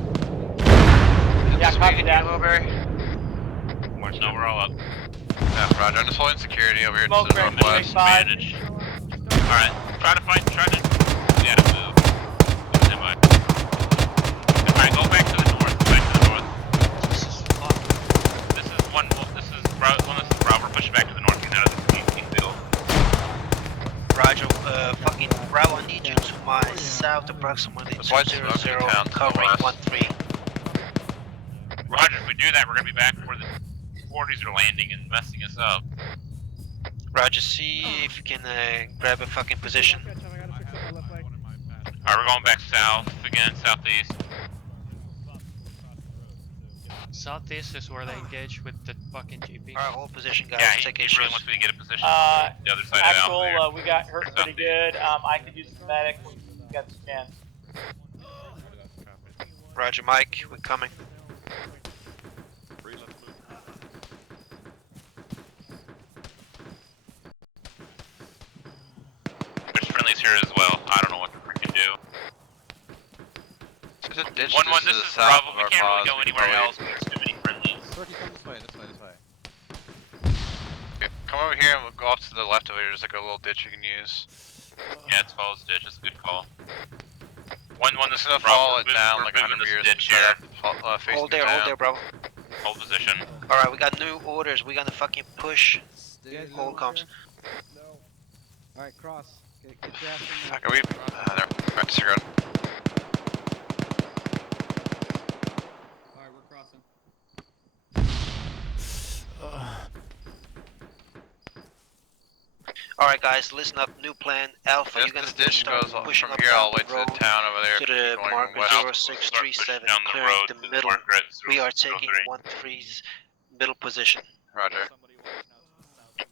Yeah, copy that. No, we're all up. Yeah, Roger. I'm just holding security over here Smoke to the range, northwest. 5. Manage. Alright, try to fight, yeah, move. Stand by. Alright, go back to the north, This is Bravo, we're pushing back to the north, get out of this GP field. Roger, fucking Bravo, I need you to my south approximately There's white smoke in 200, town to the covering west. 1-3. Roger, if we do that, we're gonna be back where the 40s are landing and messing us up. Roger, see if you can grab a fucking position. Alright, we're going back south again, southeast. Southeast is where they engage with the fucking GP. Alright, hold position, guys. Yeah, Take he issues. really wants me to get a position the other side Actual, of Alpha we got hurt pretty good. I could use the medic. We got the chance. Roger, Mike, we're coming. There's friendlies here as well. I don't know what to freaking do. There's a ditch 1-1, just to this the is south Bravo. of We our can't really pause. go anywhere else because there's too many friendlies. Okay, come over here and we'll go off to the left of it. There's like a little ditch you can use. Yeah, it's follows ditch. That's a good call. 1-1, this is gonna Bravo. follow We're it down we're like moving 100 this years ditch instead here. of facing Hold the there, town. hold there, Bravo. Hold position. Alright, we got new orders. We're gonna fucking push. Hold comms. Alright, cross. Get your ass in there. Fuck, are we? Never mind, disregard. Alright, we're crossing. Alright, guys, listen up. New plan. Alpha, This you're gonna ditch start goes pushing from up here all the way down to the road town over there. to the going marker west. 0637, down the clearing road the to the middle. marker at We are 0603. taking 1-3's middle position. Roger.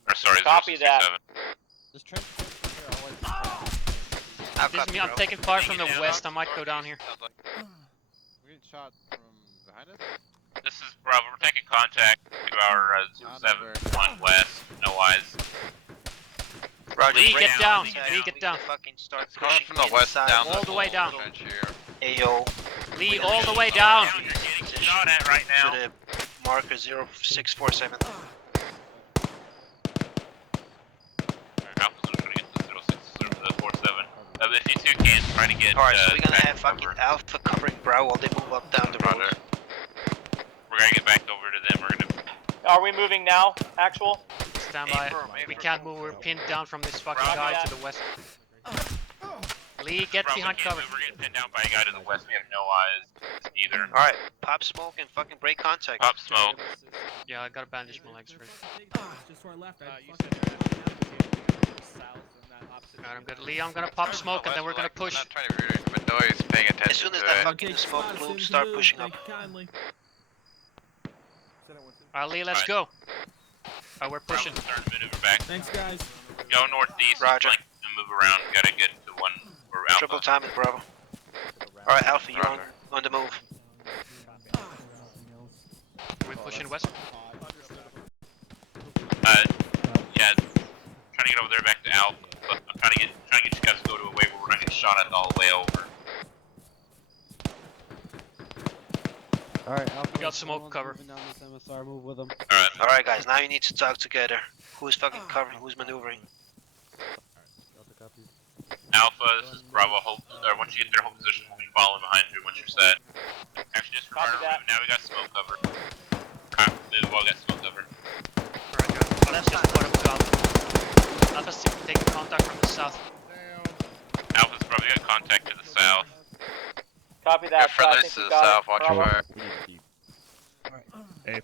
Or sorry, Copy that. 067. This is me. I'm taking fire from the west. I might go down here. We're getting shot from behind us? This is Bravo. We're taking contact to our 271 west. No eyes. Roger, Lee, break get down. contact. Lee, get down. Fucking start Coming pushing from the west inside down All this the way whole down. trench here. AO Lee, all the way down. You're getting shot at right now. to the marker 0647. Alpha's trying to get to 047. If you two can, try to get. Alright, so we're gonna back have fucking over. Alpha covering Bravo while they move up down the road. Roger. We're gonna get back over to them. We're gonna. Are we moving now? Actual? Stand by. We can't move. We're pinned down from this fucking Roger guy that. to the west. Lee, get Bravo, behind we can't cover. move. We're getting pinned down by a guy to the west. We have no eyes either. Alright, pop smoke and fucking break contact. Pop smoke. Yeah, I gotta bandage my legs first. Just to our left. Alright, I'm good. Lee, I'm gonna pop smoke and then we're gonna push. I'm not trying to be rude, but nobody's paying attention As soon as to that it. fucking smoke clears, start pushing up. Alright, Lee, let's go. Alright, we're pushing. Starting to maneuver back. Thanks, guys. Go northeast. Roger. Flank and move around. Gotta get to one. We're Alpha. Triple time is Bravo. Alright, Alpha, you're on the move. We're pushing west. Yeah. Trying to get over there back to Alpha. I'm trying to get shot at all the way over. Alright, We got smoke cover. MSR, move with them. Alright guys, now you need to talk together. Who's fucking covering, who's maneuvering? Alpha, this is Bravo. Once you get their whole position, we'll be following behind you once you're set. Actually, just Copy that. now we got smoke cover. We've all got smoke cover. Alright, good. Let's just put up to Alpha. Alpha's taking contact from the south. Alpha's probably got contact to the south. Copy that. Got friendlies to the south, watch your fire.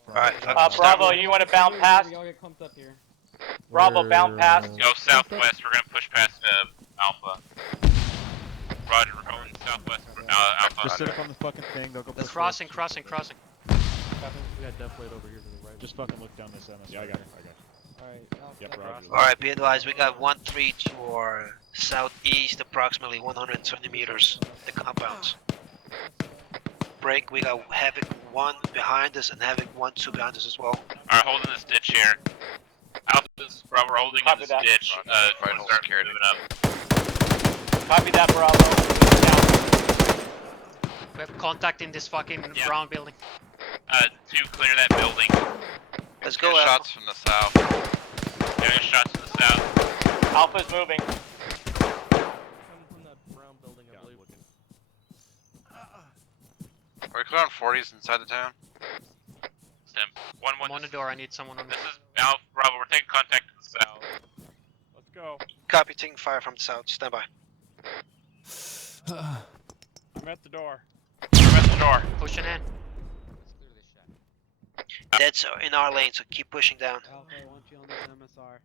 Alright, Bravo, you want to bound past? Y'all get clumped up here. Bravo, bound past. Go southwest, we're gonna push past Alpha. Roger, we're going southwest for Alpha. Just sit up on the fucking thing, they'll go push Crossing. We got death plate over here to the right. Just fucking look down this MSR. Yeah, I got it. Alright, Yep, roger. Alright, be advised, we got 1-3 to our southeast, approximately 120 meters, the compounds. Break, we got Havoc 1 behind us and Havoc 1-2 behind us as well. Alright, holding this ditch here. Alpha's Bravo, we're holding in this ditch. Start moving up. Copy that, Bravo. We have contact in this fucking brown building. To clear that building. Let's go, Get Alpha. shots from the south. Yeah, get shots to the south. Alpha's moving. From that brown building, I believe. Are we clear on 40s inside the town? Stem. I'm on the door, I need someone on the This is Alpha, Bravo, we're taking contact to the south. Let's go. Copy, taking fire from the south, stand by. I'm at the door. Pushing in. Dead's in our lane, so keep pushing down. Alpha, I want you on this MSR.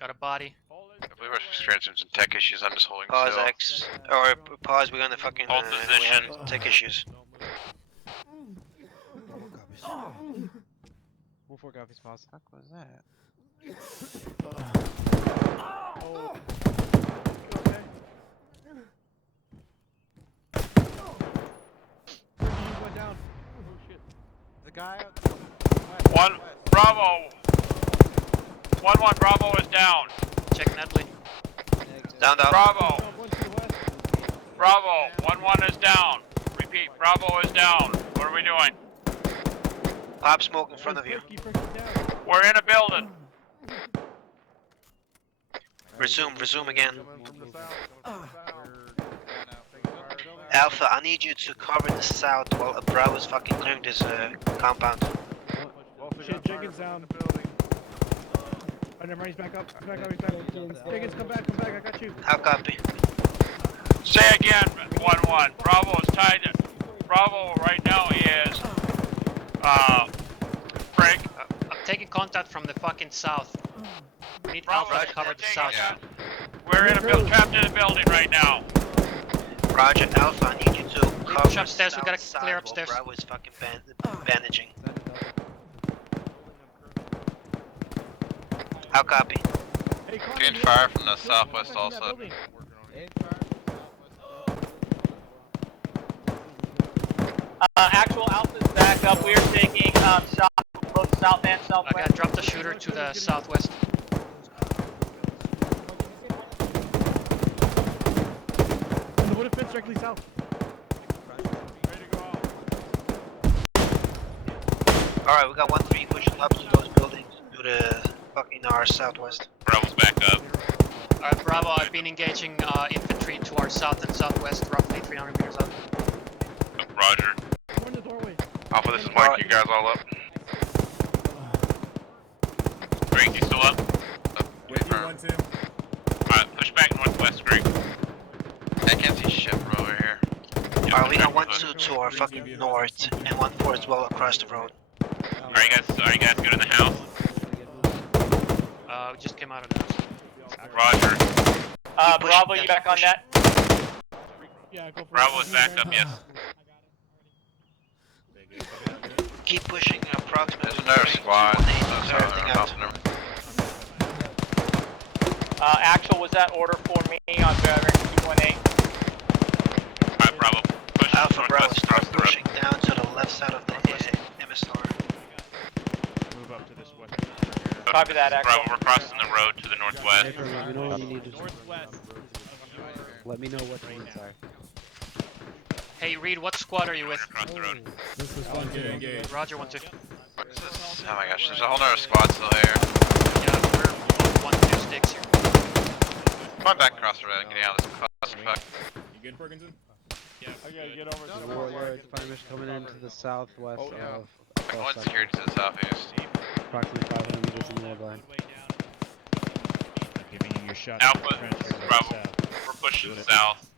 Got a body. I believe we're experiencing some tech issues, I'm just holding Pause still. X. Or pause, we're gonna fucking Hold we position. have tech issues. 4 copies, pause. What was that? Oh. He went down. Oh shit. The guy out. One, Bravo. 1-1, Bravo is down. Checking that lead. Down. Bravo. Bravo, 1-1 is down. Repeat, Bravo is down. What are we doing? Pop smoke in front of you. We're in a building. Resume again. Alpha, I need you to cover the south while Bravo is fucking clearing this compound. Shit, Jenkins down. Oh, never mind, he's back up. He's back up. Jenkins, come back, I got you. How copy? Say again, 1-1. Bravo is tied. Bravo right now is, Frank. I'm taking contact from the fucking south. We need Alpha to cover the south. Yeah. We're in a trapped in a building right now. Roger, Alpha, I need you to cover Push upstairs, we gotta south clear side upstairs. while Bravo is fucking bandaging. How copy? Getting fire from the southwest also. Actual Alpha's back up. We are taking shots from both south and I southwest. gotta drop the shooter to the southwest. And the wood fits directly south. Alright, we got 1-3 pushing up to those buildings to the fucking our southwest. Bravo's back up. Alright, Bravo, I've been engaging infantry to our south and southwest, roughly 300 meters out. Roger. Go in the doorway. Alpha, this is Mike, you guys all up? Greg, you still up? Confirm. Alright, push back northwest, Greg. I can't see shit from over here. Alright, we got 1-2 to our fucking north and 1-4 as well across the road. Are you guys good in the house? We just came out of the house. Roger. Bravo, you back on that? Yeah, go for Bravo is back up, yes. Keep pushing approximately. There's another squad. Everything out. Actual, was that order for me on range 218? Alright, Bravo. Push Alpha Bravo, northwest start across the road. pushing down to the left side of the MSR. Move up to this west. Copy that, Actual. Bravo, we're crossing the road to the northwest. Northwest. Let me know what the needs are. Hey, Reed, what squad are you with? Across the road. This is 1-2. Roger, 1-2. Oh my gosh, there's a whole nother squad still here. Yeah, we're 1-2 sticks here. Going back across the road and getting out of this clusterfuck. You good, Ferguson? I gotta get over to the warlord. Fighters coming into the southwest of. One security to the southeast. Approximately 500 meters in the wood line. Giving you your shot. Alpha, Bravo. We're pushing south.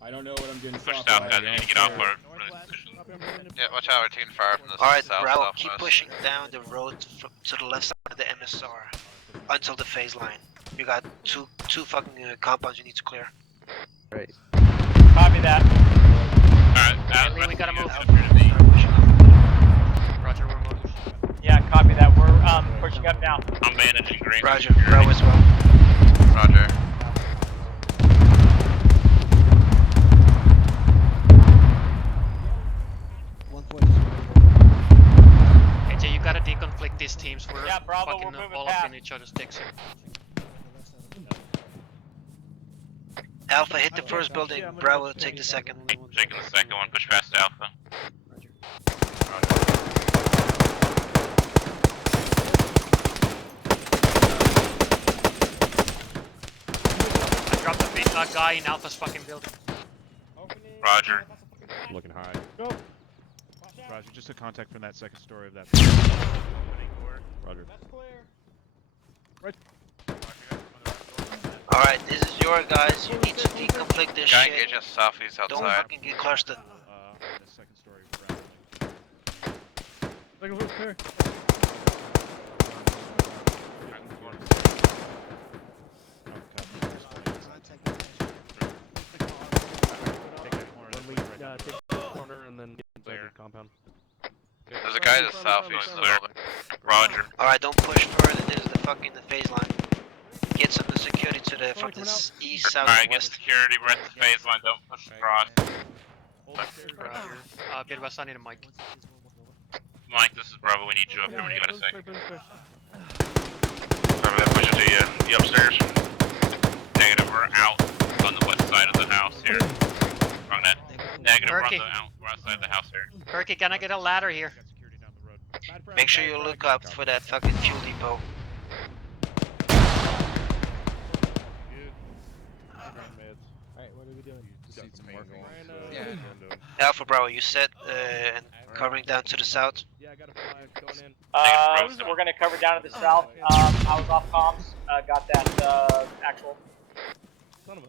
I don't know what I'm getting. Push south, guys. We need to get off our position. Yeah, watch out, we're taking fire from the Alright, south. Bravo, southwest. keep pushing down the road to the left side of the MSR until the phase line. You got two fucking compounds you need to clear. Right. Copy that. Alright, Lee, we gotta move. Roger, we're moving. Yeah, copy that. We're pushing up now. I'm managing green. Roger, Bravo as well. Roger. AJ, you gotta deconflict these teams. We're Yeah, Bravo, fucking we're moving all up past. in each other's dicks here. Alpha, hit the first building. Bravo, take the second. Taking the second one, push past Alpha. I dropped the feedback guy in Alpha's fucking building. Roger. Looking high. Roger, just a contact from that second story of that. Roger. Right. Alright, this is your guys. You need to deconflict this Guy shit. engage us southeast Don't outside. fucking get clustered. The second story. Second floor, clear. When we take the corner and then get inside the compound. There's a guy to the southeast of the building. Roger. Alright, don't push further. This is the fucking phase line. Get some security to the from the east, south, Alright, and get west. security, we're at the phase line, don't push across. Roger. Midwest, I need a mic. Mike, this is Bravo, we need you up here when you got a second. Remember that push to the upstairs? Negative, we're out on the west side of the house here. Wrong net. Negative, we're outside the house here. Perky, can I get a ladder here? Make sure you look up for that fucking fuel depot. Alright, what are we doing? Alpha Bravo, you set and covering down to the south. Yeah, I got a flag going in. We're gonna cover down to the south. I was off comms. Got that actual. Son of a.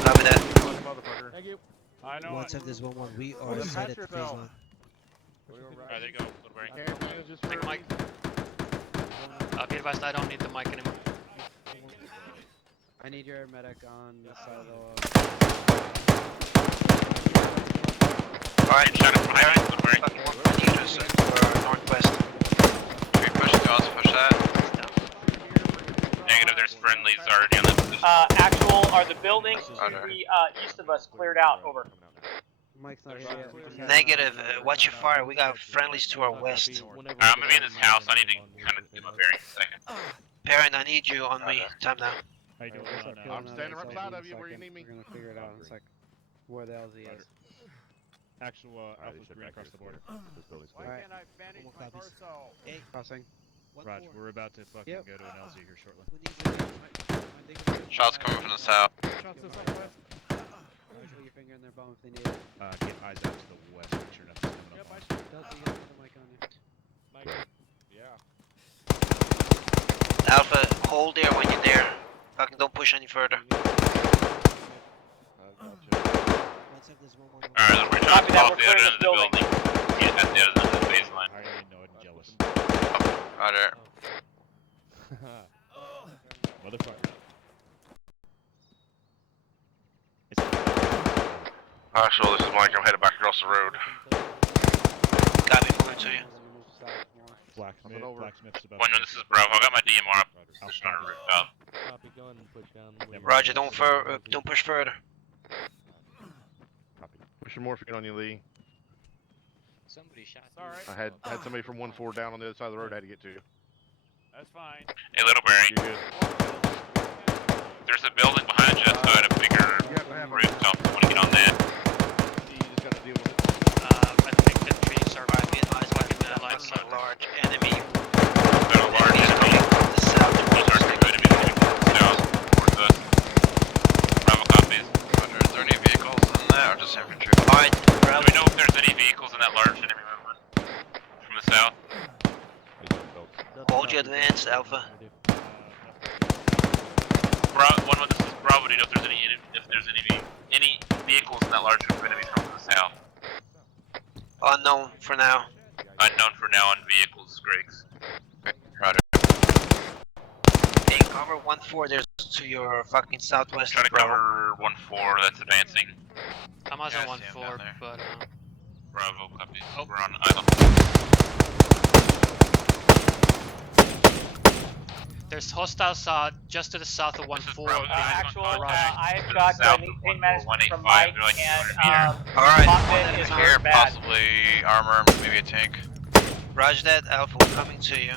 Copy that. Motherfucker. Thank you. I know. Once of this 1-1, we are set at the phase line. Alright, there you go, Little Barry. Take mic. Be advised, I don't need the mic anymore. I need your medic on the side of the wall. Alright, Shot it from behind, Little Barry. fucking 1 meters northwest. Can we push to us, push that? Negative, there's friendlies already on that position. Actual, are the buildings to the east of us cleared out? Over. Mike's not here yet. Negative, watch your fire. We got friendlies to our west. Alright, I'm gonna be in this house, I need to kind of get my bearings a second. Parent, I need you on me. Time now. How you doing? I'm standing right beside of you where you need me. We're gonna figure it out in a second. Where the hell is he is? Actual Alpha's green across the border. Alright. Crossing. Roger, we're about to fucking go to an LZ here shortly. Shots coming from the south. Shots this up west. Put your finger in their bum if they need it. Get eyes out to the west, make sure nothing's coming up. Delta, you got the mic on you. Mike. Yeah. Alpha, hold there when you're there. Fucking don't push any further. Alright, we're trying to call the other end of the building. Yeah, at the other end of the phase line. I already know it and jealous. Roger. Motherfucker. Actually, this is Mike. I'm headed back across the road. Got me moving to you. Blacksmith's about. One, this is Bravo. I got my DMR up. Just on a rooftop. Roger, don't push further. Push some morphine on you, Lee. Somebody shot. Alright. I had somebody from 1-4 down on the other side of the road. I had to get to you. That's fine. Hey, Little Barry. You good? There's a building behind you that's got a bigger rooftop. You want to get on that? You just gotta deal with it. I think the trees are Alright, be advised, lines one large enemy. Got a large enemy. From the south. Those are going to be moving south towards us. Bravo copies. Roger, is there any vehicles in that or just infantry? Alright, Do we know if there's any vehicles in that large enemy movement from the south? Hold your advance, Alpha. One, this is Bravo. Do you know if there's any vehicles in that large group of enemies from the south? Unknown for now. Unknown for now on vehicles, Griggs. Okay, Roger. Hey, cover 1-4, there's to your fucking southwest. Try to cover 1-4, that's advancing. I'm also 1-4, but Bravo, copies. Oh. We're on island. there's hostiles just to the south of 1-4. Actual, I've got pain management from Mike, and Alright, Bachman is Here, hurt bad. possibly armor, maybe a tank. Roger that, Alpha, we're coming to you.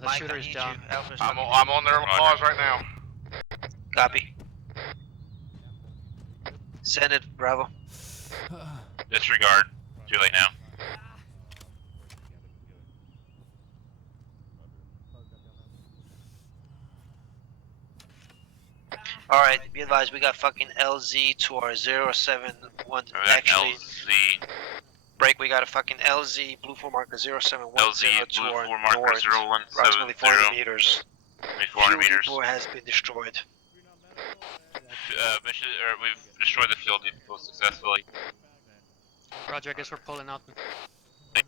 The Mike, shooter I is need down. you. Alpha's I'm coming on their laws right now. Copy. Send it, Bravo. Disregard. Too late now. Alright, be advised, we got fucking LZ to our 071. Actually, LZ. break, we got a fucking LZ Blue 4 marker 0710 LZ to Blue our 4 marker north, 0170. approximately 400 meters. 400 meters. Fuel depot has been destroyed. We've destroyed the fuel depot successfully. Roger, I guess we're pulling out.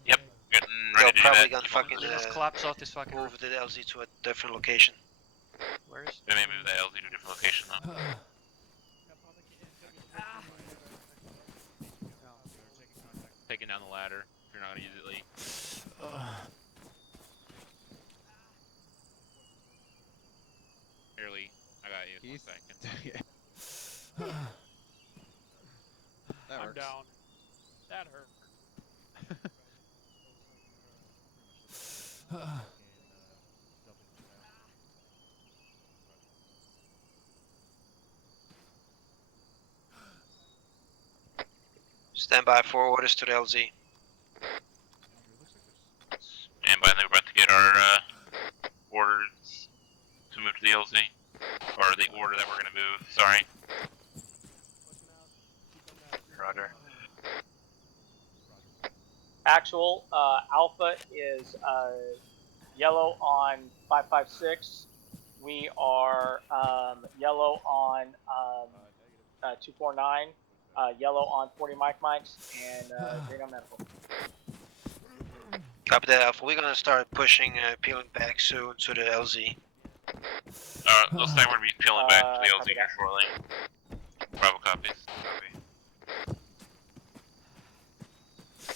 Yep, getting ready to do Probably that. gonna fucking Let's collapse off this fucking move the LZ to a different location. Where is? We may move the LZ to a different location though. Taking down the ladder if you're not gonna use it, Lee. Here, Lee. I got you. 1 second. That I'm down. That hurt. Stand by for orders to the LZ. Stand by, and we're about to get our orders to move to the LZ. Or the order that we're gonna move, sorry. Roger. Actual, Alpha is yellow on 556. We are yellow on 249. Yellow on 40 mics, and green on medical. Copy that, Alpha. We're gonna start pushing, peeling back soon to the LZ. Looks like we're gonna be peeling back to the LZ here shortly. Bravo copies. Copy.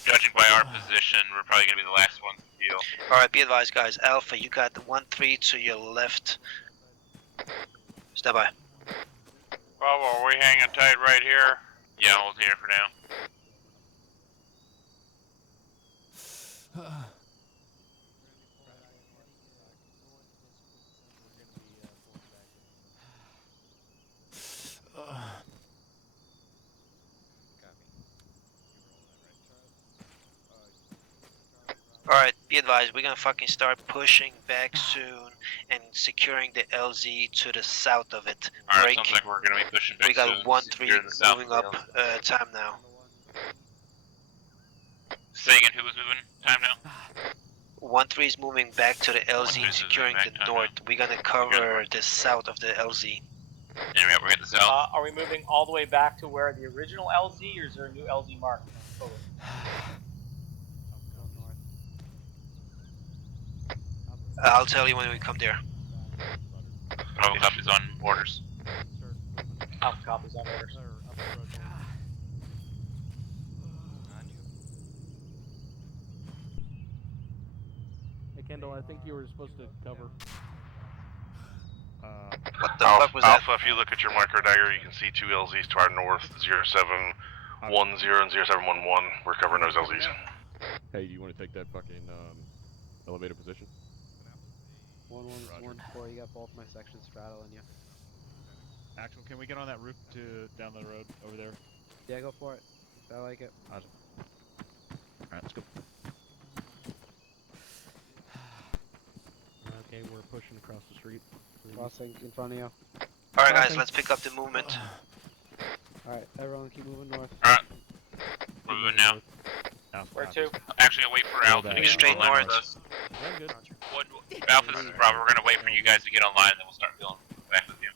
Judging by our position, we're probably gonna be the last one to peel. Alright, be advised, guys. Alpha, you got the 1-3 to your left. Stand by. Bravo, are we hanging tight right here? Yeah, hold here for now. Alright, be advised, we're gonna fucking start pushing back soon and securing the LZ to the south of it. Alright, sounds like we're gonna be pushing back We got soon. 1-3 moving up time now. Say again, who was moving time now? 1-3 is moving back to the LZ, securing the north. We're gonna cover the south of the LZ. Anyway, we're getting the south. Are we moving all the way back to where the original LZ, or is there a new LZ mark? Forward? I'll tell you when we come there. Bravo copies on orders. Alpha copies on orders. Hey Kendall, I think you were supposed to cover. What the fuck was that? Alpha, if you look at your marker diagram, you can see two LZs to our north, 0710 and 0711. We're covering those LZs. Hey, do you want to take that fucking elevated position? 1-1-1-4, you got both my sections straddling you. Actual, can we get on that roof to down the road over there? Yeah, go for it. I like it. Alright, let's go. Okay, we're pushing across the street. Crossing in front of you. Alright guys, let's pick up the movement. Alright, everyone keep moving north. Alright. We're moving now. Where to? Actually, wait for Alpha to get straight online north. with us. Yeah, good. Alpha, this is Bravo. We're gonna wait for you guys to get online, then we'll start dealing back with you.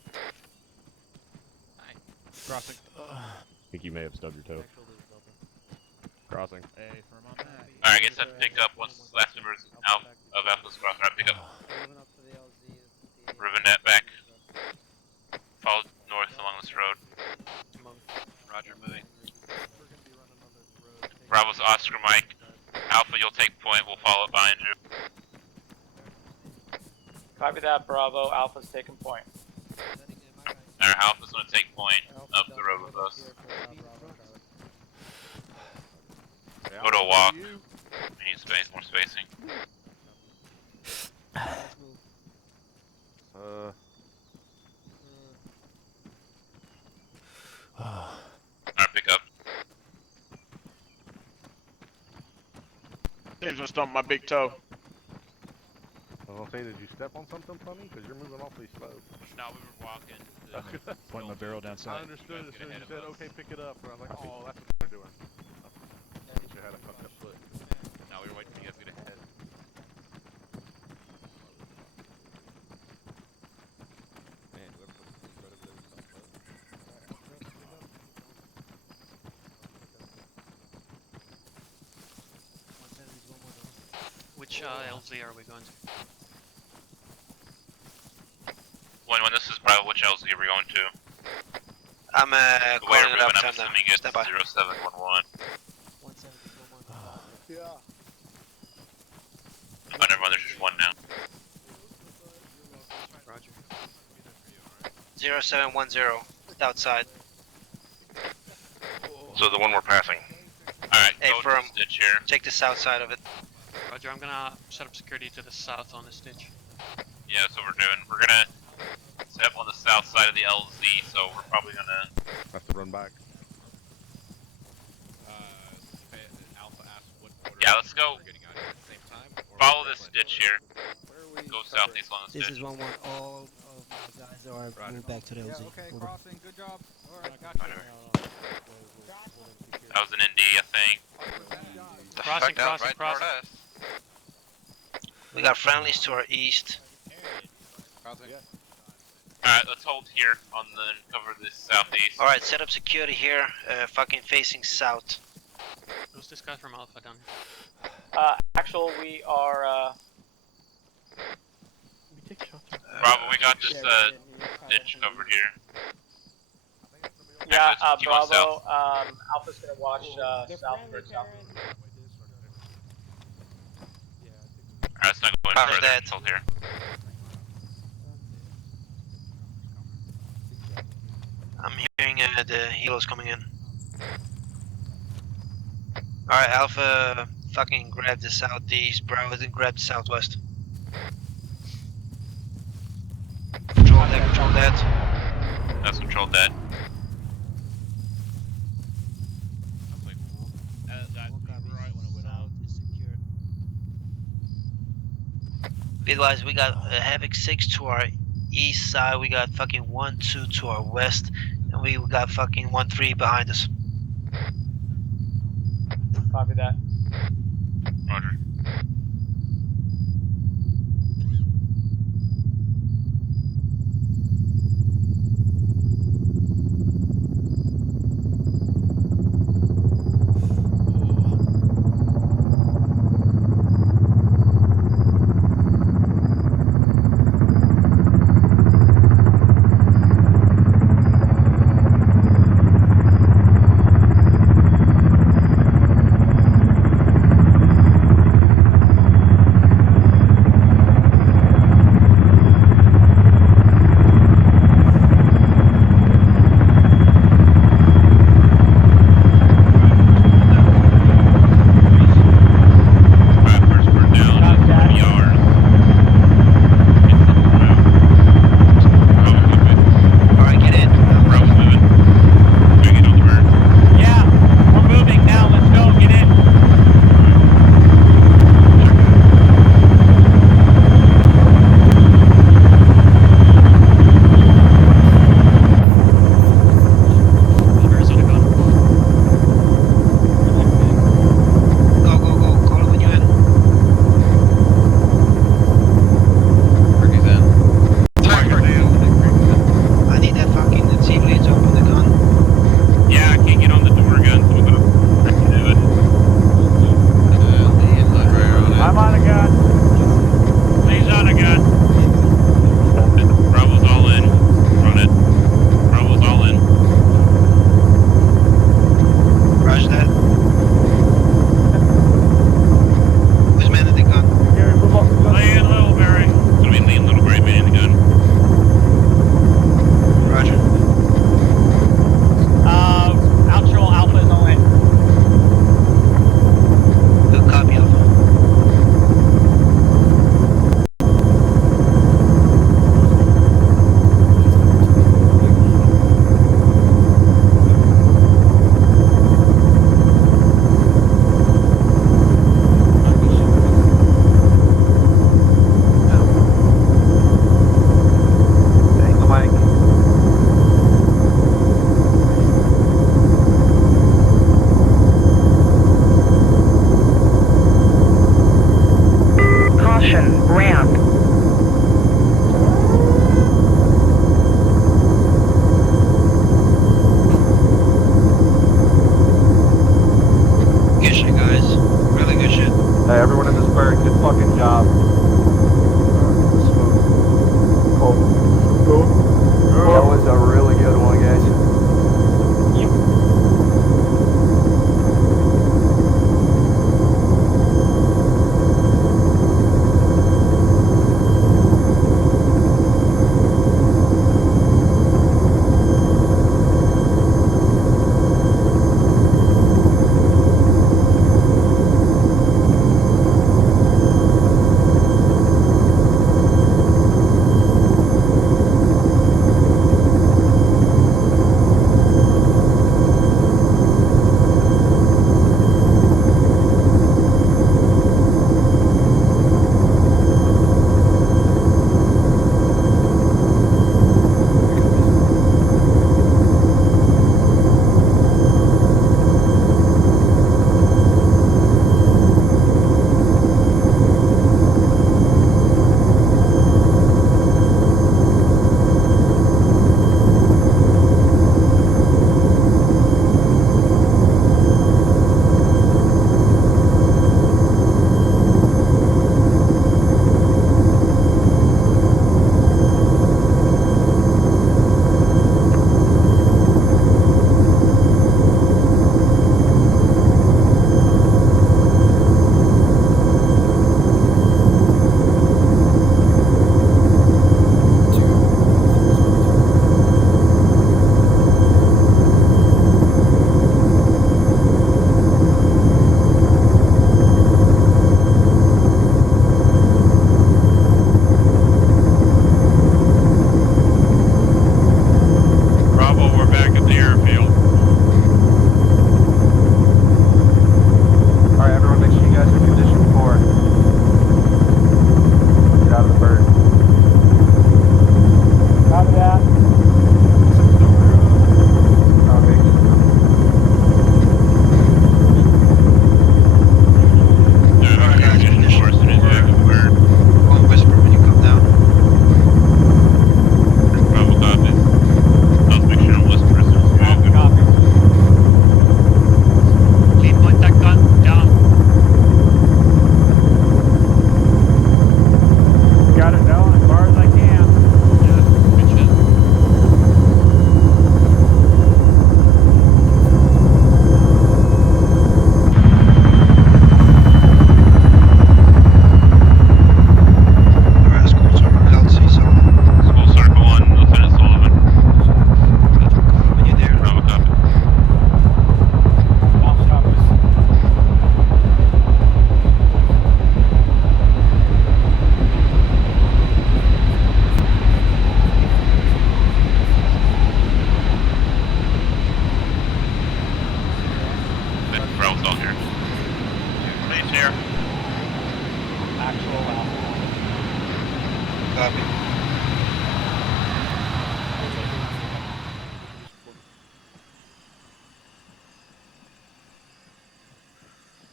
Crossing. I think you may have stubbed your toe. Crossing. Hey, firm on that. Alright, get set to pick up once the last members of Alpha's crossed. Alright, pick up. Riven net back. Follow north along this road. Roger, moving. Bravo's Oscar Mike. Alpha, you'll take point. We'll follow up behind you. Copy that, Bravo. Alpha's taking point. Alright, Alpha's gonna take point up the road with us. Go to a walk. We need space, more spacing. Alright, pick up. James just stumped my big toe. I was gonna say, did you step on something funny? Because you're moving awfully slow. No, we were walking. Pointing my barrel down I south. understood as soon as you said, okay, pick it up. And I was like, oh, that's what they're doing. You had a fucked up foot. No, we were waiting for you guys to get ahead. Man, whoever put the right over there was so close. Which LZ are we going to? When this is Bravo, which LZ are we going to? I'm The way calling we're it up moving, I'm time assuming it's Stand by. 0711. Yeah. Oh, never mind, there's just one now. Roger. 0710. It's outside. So the one we're passing. Alright, Hey, go to firm. the ditch here. Take the south side of it. Roger, I'm gonna set up security to the south on this ditch. Yeah, that's what we're doing. We're gonna set up on the south side of the LZ, so we're probably gonna... Have to run back. Alpha asked what order Yeah, let's go. we're getting out here at the same time. Or Follow this ditch here. Go southeast on this This ditch. is 1-1. All of my guys are moved back to the LZ. Okay, Over. crossing. Good job. Alright, got you. That was an ND, I think. The Crossing, fuck out crossing, right crossing. toward us. We got friendlies to our east. Crossing. Alright, let's hold here on the cover this southeast. Alright, set up security here, fucking facing south. Who's this guy from Alpha down here? Actual, we are, Bravo, we got this ditch covered here. yeah, Actually, keep on Bravo, Alpha's gonna watch, southward, south. Alright, let's not go any How's further. that? Just hold here. I'm hearing the helos coming in. Alright, Alpha, fucking grab the southeast, Bravo, then grab the southwest. Control that, control that. That's controlled that. Realize we got Havoc 6 to our east side, we got fucking 1-2 to our west, and we got fucking 1-3 behind us. Copy that. Roger. guys. Really good shit. Hey, everyone in this bird, good fucking job. That was a really good one, guys.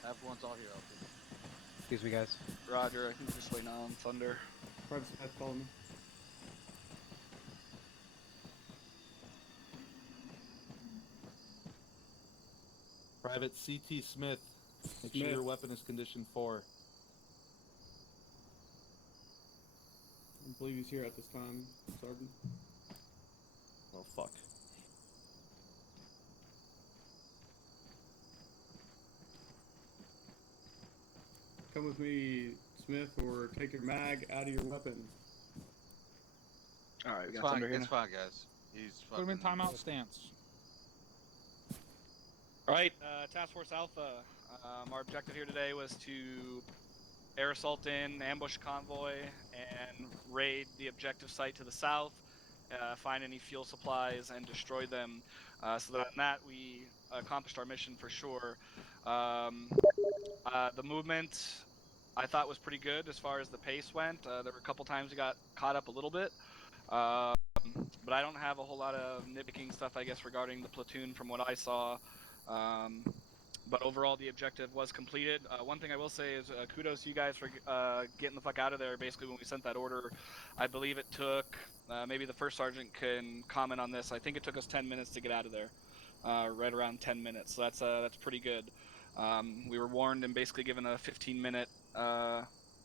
Everyone's all here, Alfred. Excuse me, guys. Roger, I think we're just waiting on Thunder. Private Smith, follow me. Private CT Smith, make sure your weapon is condition 4. I believe he's here at this time, Sergeant. Oh, fuck. Come with me, Smith, or take your mag out of your weapon. Alright, we It's got fine, Thunder here. it's fine, guys. He's Put him in fucking- timeout stance. Alright, Task Force Alpha. Our objective here today was to air assault in, ambush convoy, and raid the objective site to the south, find any fuel supplies, and destroy them. So that on that, we accomplished our mission for sure. The movement, I thought, was pretty good as far as the pace went. There were a couple times we got caught up a little bit. But I don't have a whole lot of nitpicking stuff, I guess, regarding the platoon from what I saw. But overall, the objective was completed. One thing I will say is kudos to you guys for getting the fuck out of there. Basically, when we sent that order, I believe it took, maybe the first sergeant can comment on this, I think it took us 10 minutes to get out of there. Right around 10 minutes, so that's pretty good. We were warned and basically given a 15-minute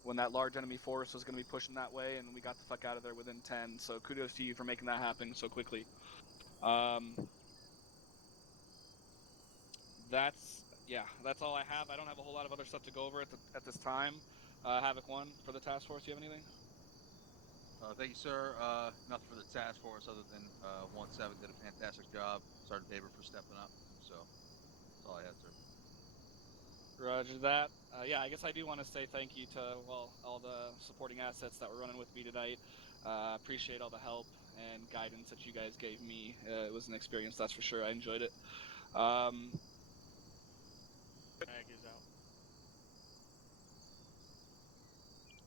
when that large enemy force was going to be pushing that way, and we got the fuck out of there within 10. So kudos to you for making that happen so quickly. That's all I have. I don't have a whole lot of other stuff to go over at this time. Havoc 1 for the task force. Do you have anything? Thank you, sir. Nothing for the task force other than 1-7 did a fantastic job. Sergeant David for stepping up. So that's all I had, sir. Roger that. Yeah, I guess I do want to say thank you to all the supporting assets that were running with me tonight. Appreciate all the help and guidance that you guys gave me. It was an experience, that's for sure. I enjoyed it. Mag is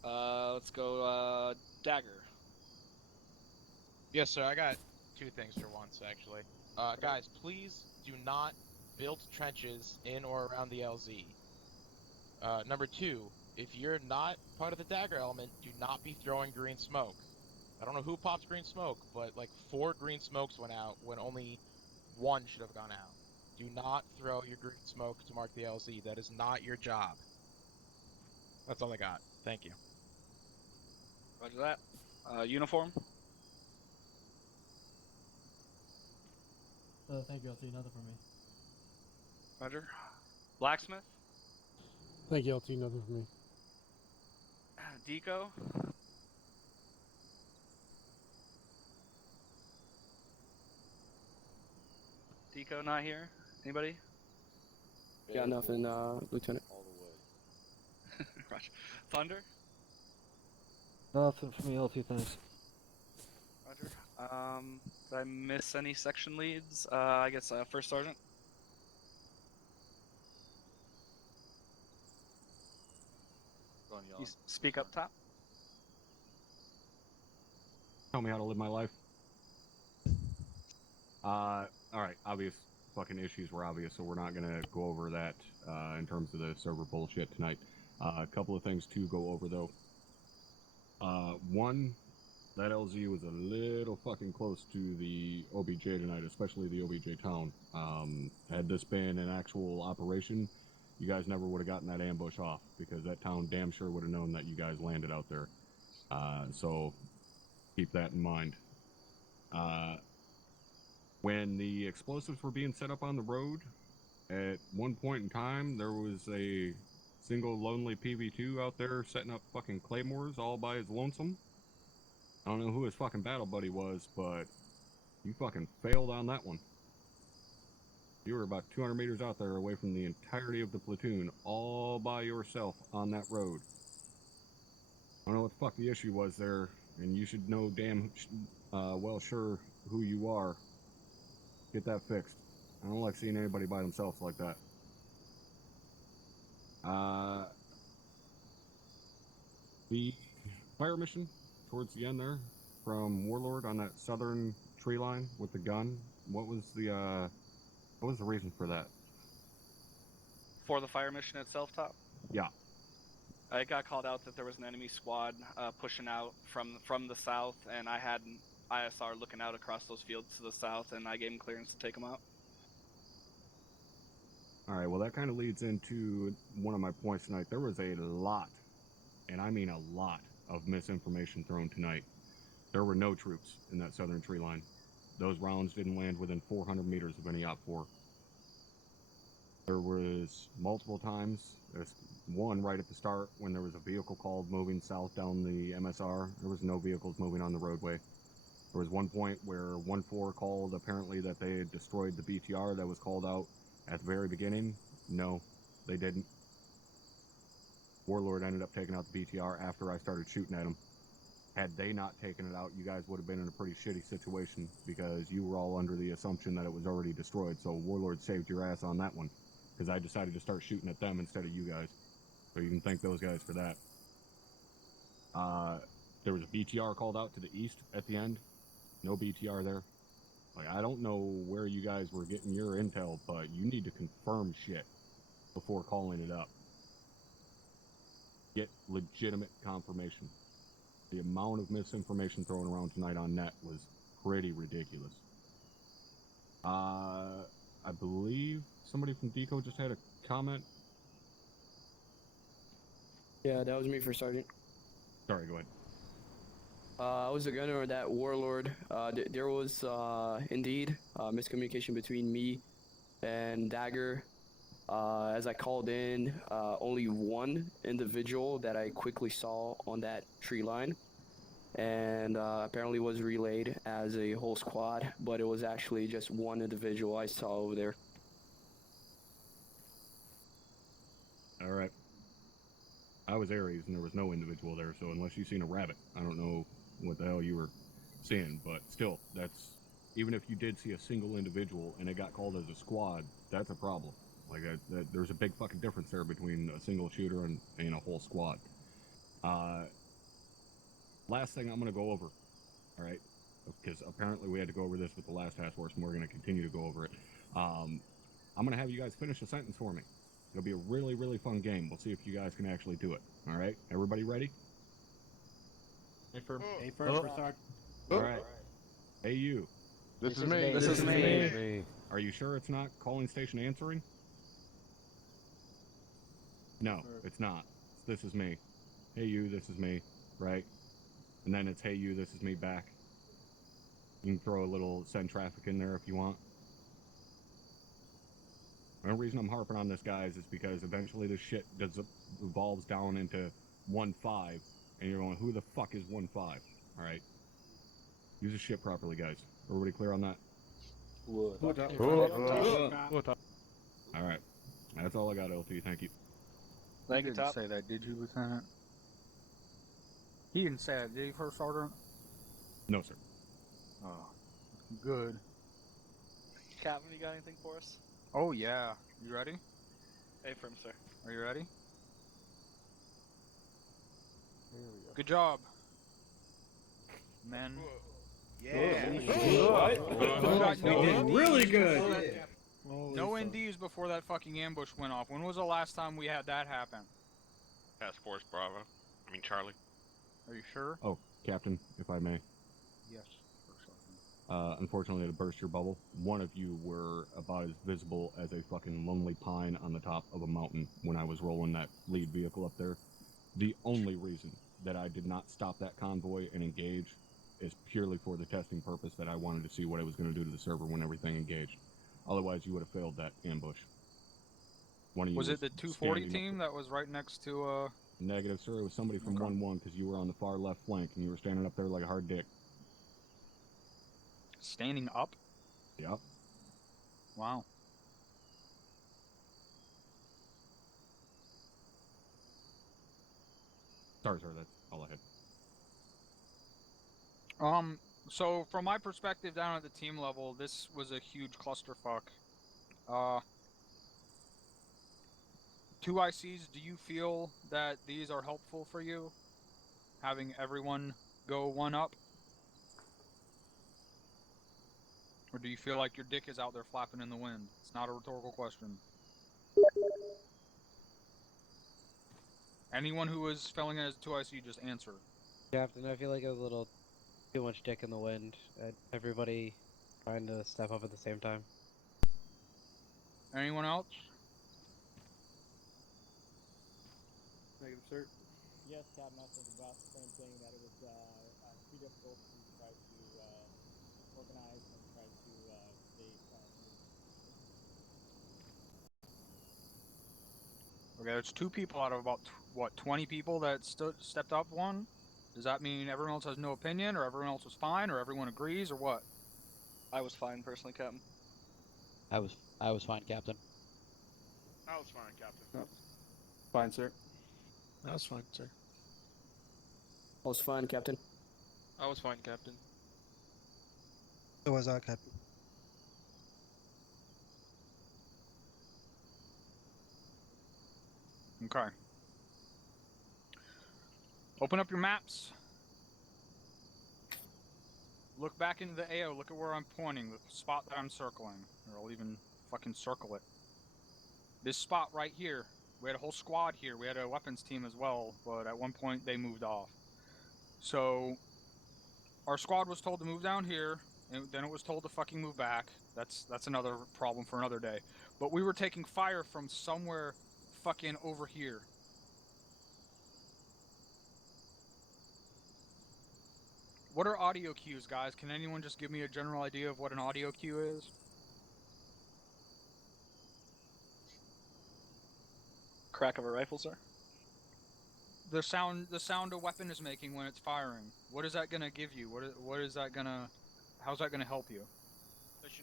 out. Let's go Dagger. Yes, sir. I got 2 things for once, actually. Guys, please do not build trenches in or around the LZ. Number 2, if you're not part of the Dagger element, do not be throwing green smoke. I don't know who pops green smoke, but like 4 green smokes went out when only 1 should have gone out. Do not throw your green smoke to mark the LZ. That is not your job. That's all I got. Thank you. Roger that. Uniform. Thank you, LT. Nothing for me. Roger. Blacksmith. Thank you, LT. Nothing for me. Deco. Deco not here. Anybody? Got nothing, Lieutenant. All the way. Roger. Thunder. Nothing for me, LT. Thanks. Roger. Did I miss any section leads? I guess First Sergeant. Go on, You speak up top. Tell me how to live my life. Alright, obvious fucking issues were obvious, so we're not gonna go over that in terms of the server bullshit tonight. A couple of things to go over though. One, that LZ was a little fucking close to the OBJ tonight, especially the OBJ town. Had this been an actual operation, you guys never would have gotten that ambush off, because that town damn sure would have known that you guys landed out there. So keep that in mind. When the explosives were being set up on the road, at one point in time, there was a single lonely PV2 out there setting up fucking claymores all by his lonesome. I don't know who his fucking battle buddy was, but you fucking failed on that one. You were about 200 meters out there away from the entirety of the platoon, all by yourself on that road. I don't know what the fuck the issue was there, and you should know damn well sure who you are. Get that fixed. I don't like seeing anybody by themselves like that. The fire mission towards the end there from Warlord on that southern tree line with the gun. What was the reason for that? For the fire mission itself, top. Yeah. I got called out that there was an enemy squad pushing out from the south, and I had an ISR looking out across those fields to the south, and I gave him clearance to take them out. Alright, well that kind of leads into one of my points tonight. There was a lot, and I mean a lot, of misinformation thrown tonight. There were no troops in that southern tree line. Those rounds didn't land within 400 meters of any OPFOR. There was multiple times, there's one right at the start when there was a vehicle called moving south down the MSR. There was no vehicles moving on the roadway. There was one point where 1-4 called apparently that they had destroyed the BTR that was called out at the very beginning. No, they didn't. Warlord ended up taking out the BTR after I started shooting at him. Had they not taken it out, you guys would have been in a pretty shitty situation because you were all under the assumption that it was already destroyed. So Warlord saved your ass on that one because I decided to start shooting at them instead of you guys. So you can thank those guys for that. There was a BTR called out to the east at the end. No BTR there. Like, I don't know where you guys were getting your intel, but you need to confirm shit before calling it up. Get legitimate confirmation. The amount of misinformation thrown around tonight on net was pretty ridiculous. I believe somebody from Deco just had a comment? Yeah, that was me for Sergeant. Sorry, go ahead. I was the gunner of that warlord. There was indeed miscommunication between me and Dagger. As I called in, only one individual that I quickly saw on that tree line, and apparently was relayed as a whole squad, but it was actually just one individual I saw over there. All right. I was Ares, and there was no individual there, so unless you've seen a rabbit, I don't know what the hell you were seeing, but still, that's... Even if you did see a single individual and it got called as a squad, that's a problem. Like, there's a big fucking difference there between a single shooter and a whole squad. Last thing I'm going to go over, all right? Because apparently we had to go over this with the last task force, and we're going to continue to go over it. I'm going to have you guys finish a sentence for me. It'll be a really, really fun game. We'll see if you guys can actually do it. All right? Everybody ready? A firm Oh. for Sergeant. All right. Hey, you. This is me. This is me. Are you sure it's not calling station answering? No, it's not. This is me. Hey, you, this is me. Right? And then it's hey, you, this is me back. You can throw a little send traffic in there if you want. The only reason I'm harping on this, guys, is because eventually this shit evolves down into 1-5, and you're going, who the fuck is 1-5? Alright? Use the shit properly, guys. Everybody clear on that? Alright. That's all I got, LT. Thank you. He didn't say that, did you, Lieutenant? He didn't say that, did he, First Sergeant? No, sir. Oh, good. Captain, you got anything for us? Oh, yeah. You ready? Affirm, sir. Are you ready? Good job. Men. Yeah. Really good. No NDs before that fucking ambush went off. When was the last time we had that happen? Task Force Bravo. I mean Charlie. Are you sure? Oh, Captain, if I may. Yes, First Sergeant. Unfortunately, to burst your bubble, one of you were about as visible as a fucking lonely pine on the top of a mountain when I was rolling that lead vehicle up there. The only reason that I did not stop that convoy and engage is purely for the testing purpose that I wanted to see what it was going to do to the server when everything engaged. Otherwise, you would have failed that ambush. One of you Was it the 240 standing up team that was right next to, Negative, sir. It was somebody from 1-1 because you were on the far left flank and you were standing up there like a hard dick. Standing up? Yep. Wow. Sorry, sir. That's all I had. So from my perspective down at the team level, this was a huge clusterfuck. 2 ICs, do you feel that these are helpful for you? Having everyone go 1 up? Or do you feel like your dick is out there flapping in the wind? It's not a rhetorical question. Anyone who is filling in as 2 IC, just answer. Captain, I feel like it was a little too much dick in the wind, and everybody trying to step up at the same time. Anyone else? Negative, sir. Yes, Captain, I think about the same thing, that it was too difficult to try to organize and try to stay Okay, there's 2 people out of about, what, 20 people that stepped up 1? Does that mean everyone else has no opinion, or everyone else was fine, or everyone agrees, or what? I was fine, personally, Captain. I was fine, Captain. I was fine, Captain. Fine, sir. That was fine, sir. I was fine, Captain. I was fine, Captain. So was I, Captain. Okay. Open up your maps. Look back into the AO. Look at where I'm pointing, the spot that I'm circling. Or I'll even fucking circle it. This spot right here. We had a whole squad here. We had a weapons team as well, but at one point they moved off. So, our squad was told to move down here, and then it was told to fucking move back. That's another problem for another day. but we were taking fire from somewhere fucking over here. What are audio cues, guys? Can anyone just give me a general idea of what an audio cue is? Crack of a rifle, sir. The sound a weapon is making when it's firing. What is that gonna give you? What is that gonna? How's that gonna help you?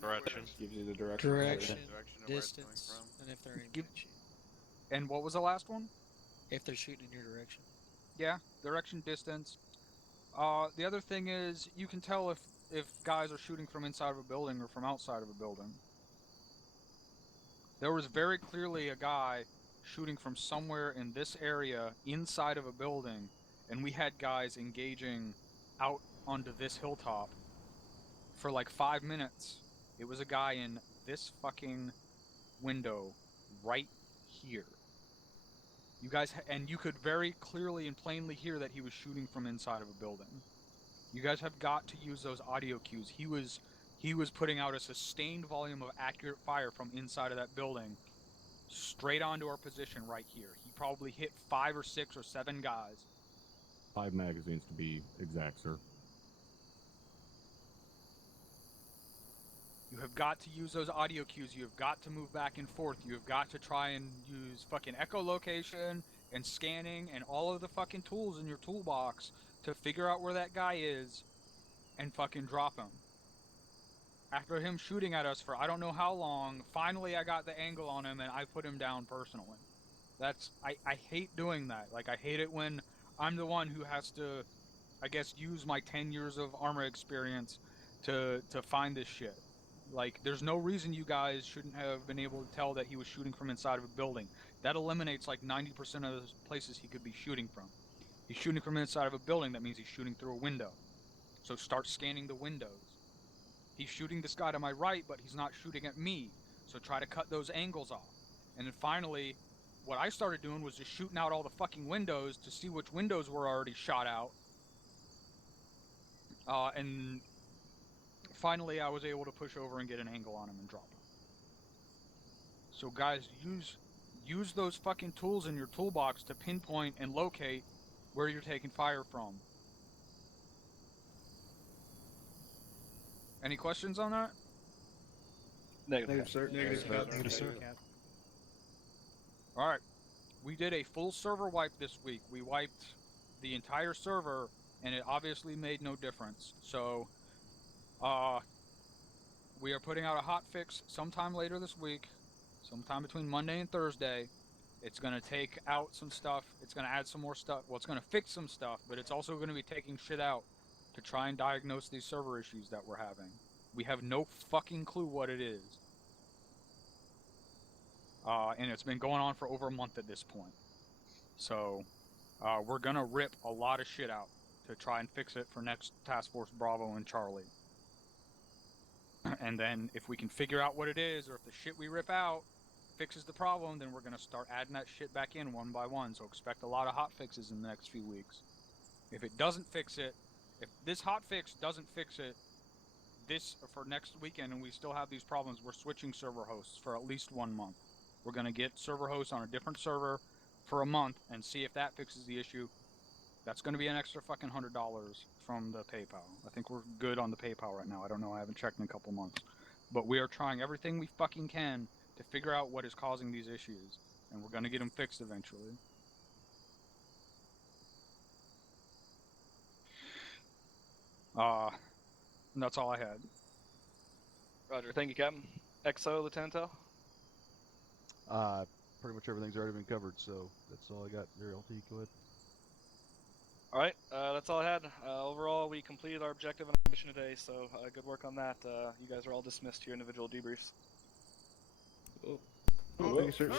Direction. Gives you the direction. Direction, of where it's coming distance, from. and if they're aiming Give- at you. And what was the last one? If they're shooting in your direction. Yeah, direction, distance. The other thing is you can tell if guys are shooting from inside of a building or from outside of a building. There was very clearly a guy shooting from somewhere in this area inside of a building, and we had guys engaging out onto this hilltop for like 5 minutes. It was a guy in this fucking window right here. You guys, and you could very clearly and plainly hear that he was shooting from inside of a building. You guys have got to use those audio cues. He was putting out a sustained volume of accurate fire from inside of that building straight onto our position right here. He probably hit 5 or 6 or 7 guys. 5 magazines to be exact, sir. You have got to use those audio cues. You have got to move back and forth. You have got to try and use fucking echolocation and scanning and all of the fucking tools in your toolbox to figure out where that guy is and fucking drop him. After him shooting at us for I don't know how long, finally I got the angle on him and I put him down personally. I hate doing that. Like, I hate it when I'm the one who has to, I guess, use my 10 years of ArmA experience to find this shit. Like, there's no reason you guys shouldn't have been able to tell that he was shooting from inside of a building. That eliminates like 90% of the places he could be shooting from. He's shooting from inside of a building, that means he's shooting through a window. So start scanning the windows. He's shooting this guy to my right, but he's not shooting at me. So try to cut those angles off. And then finally, what I started doing was just shooting out all the fucking windows to see which windows were already shot out. And finally, I was able to push over and get an angle on him and drop him. So guys, use those fucking tools in your toolbox to pinpoint and locate where you're taking fire from. Any questions on that? Negative, sir. Negative, sir. Alright. We did a full server wipe this week. We wiped the entire server, and it obviously made no difference. So, we are putting out a hot fix sometime later this week, sometime between Monday and Thursday. It's going to take out some stuff. It's going to add some more stuff. Well, it's going to fix some stuff, but it's also going to be taking shit out to try and diagnose these server issues that we're having. We have no fucking clue what it is. And it's been going on for over a month at this point. So, we're going to rip a lot of shit out to try and fix it for next Task Force Bravo and Charlie. And then if we can figure out what it is, or if the shit we rip out fixes the problem, then we're going to start adding that shit back in one by one. So expect a lot of hot fixes in the next few weeks. If it doesn't fix it, if this hot fix doesn't fix it for next weekend and we still have these problems, we're switching server hosts for at least 1 month. We're going to get server hosts on a different server for a month and see if that fixes the issue. That's going to be an extra fucking $100 from the PayPal. I think we're good on the PayPal right now. I don't know. I haven't checked in a couple months. But we are trying everything we fucking can to figure out what is causing these issues. And we're going to get them fixed eventually. And that's all I had. Roger. Thank you, Captain. XO, Lieutenant L. Pretty much everything's already been covered, so that's all I got. Your LT, go ahead. Alright, that's all I had. Overall, we completed our objective and our mission today, so good work on that. You guys are all dismissed to your individual debriefs. Thank you, sir.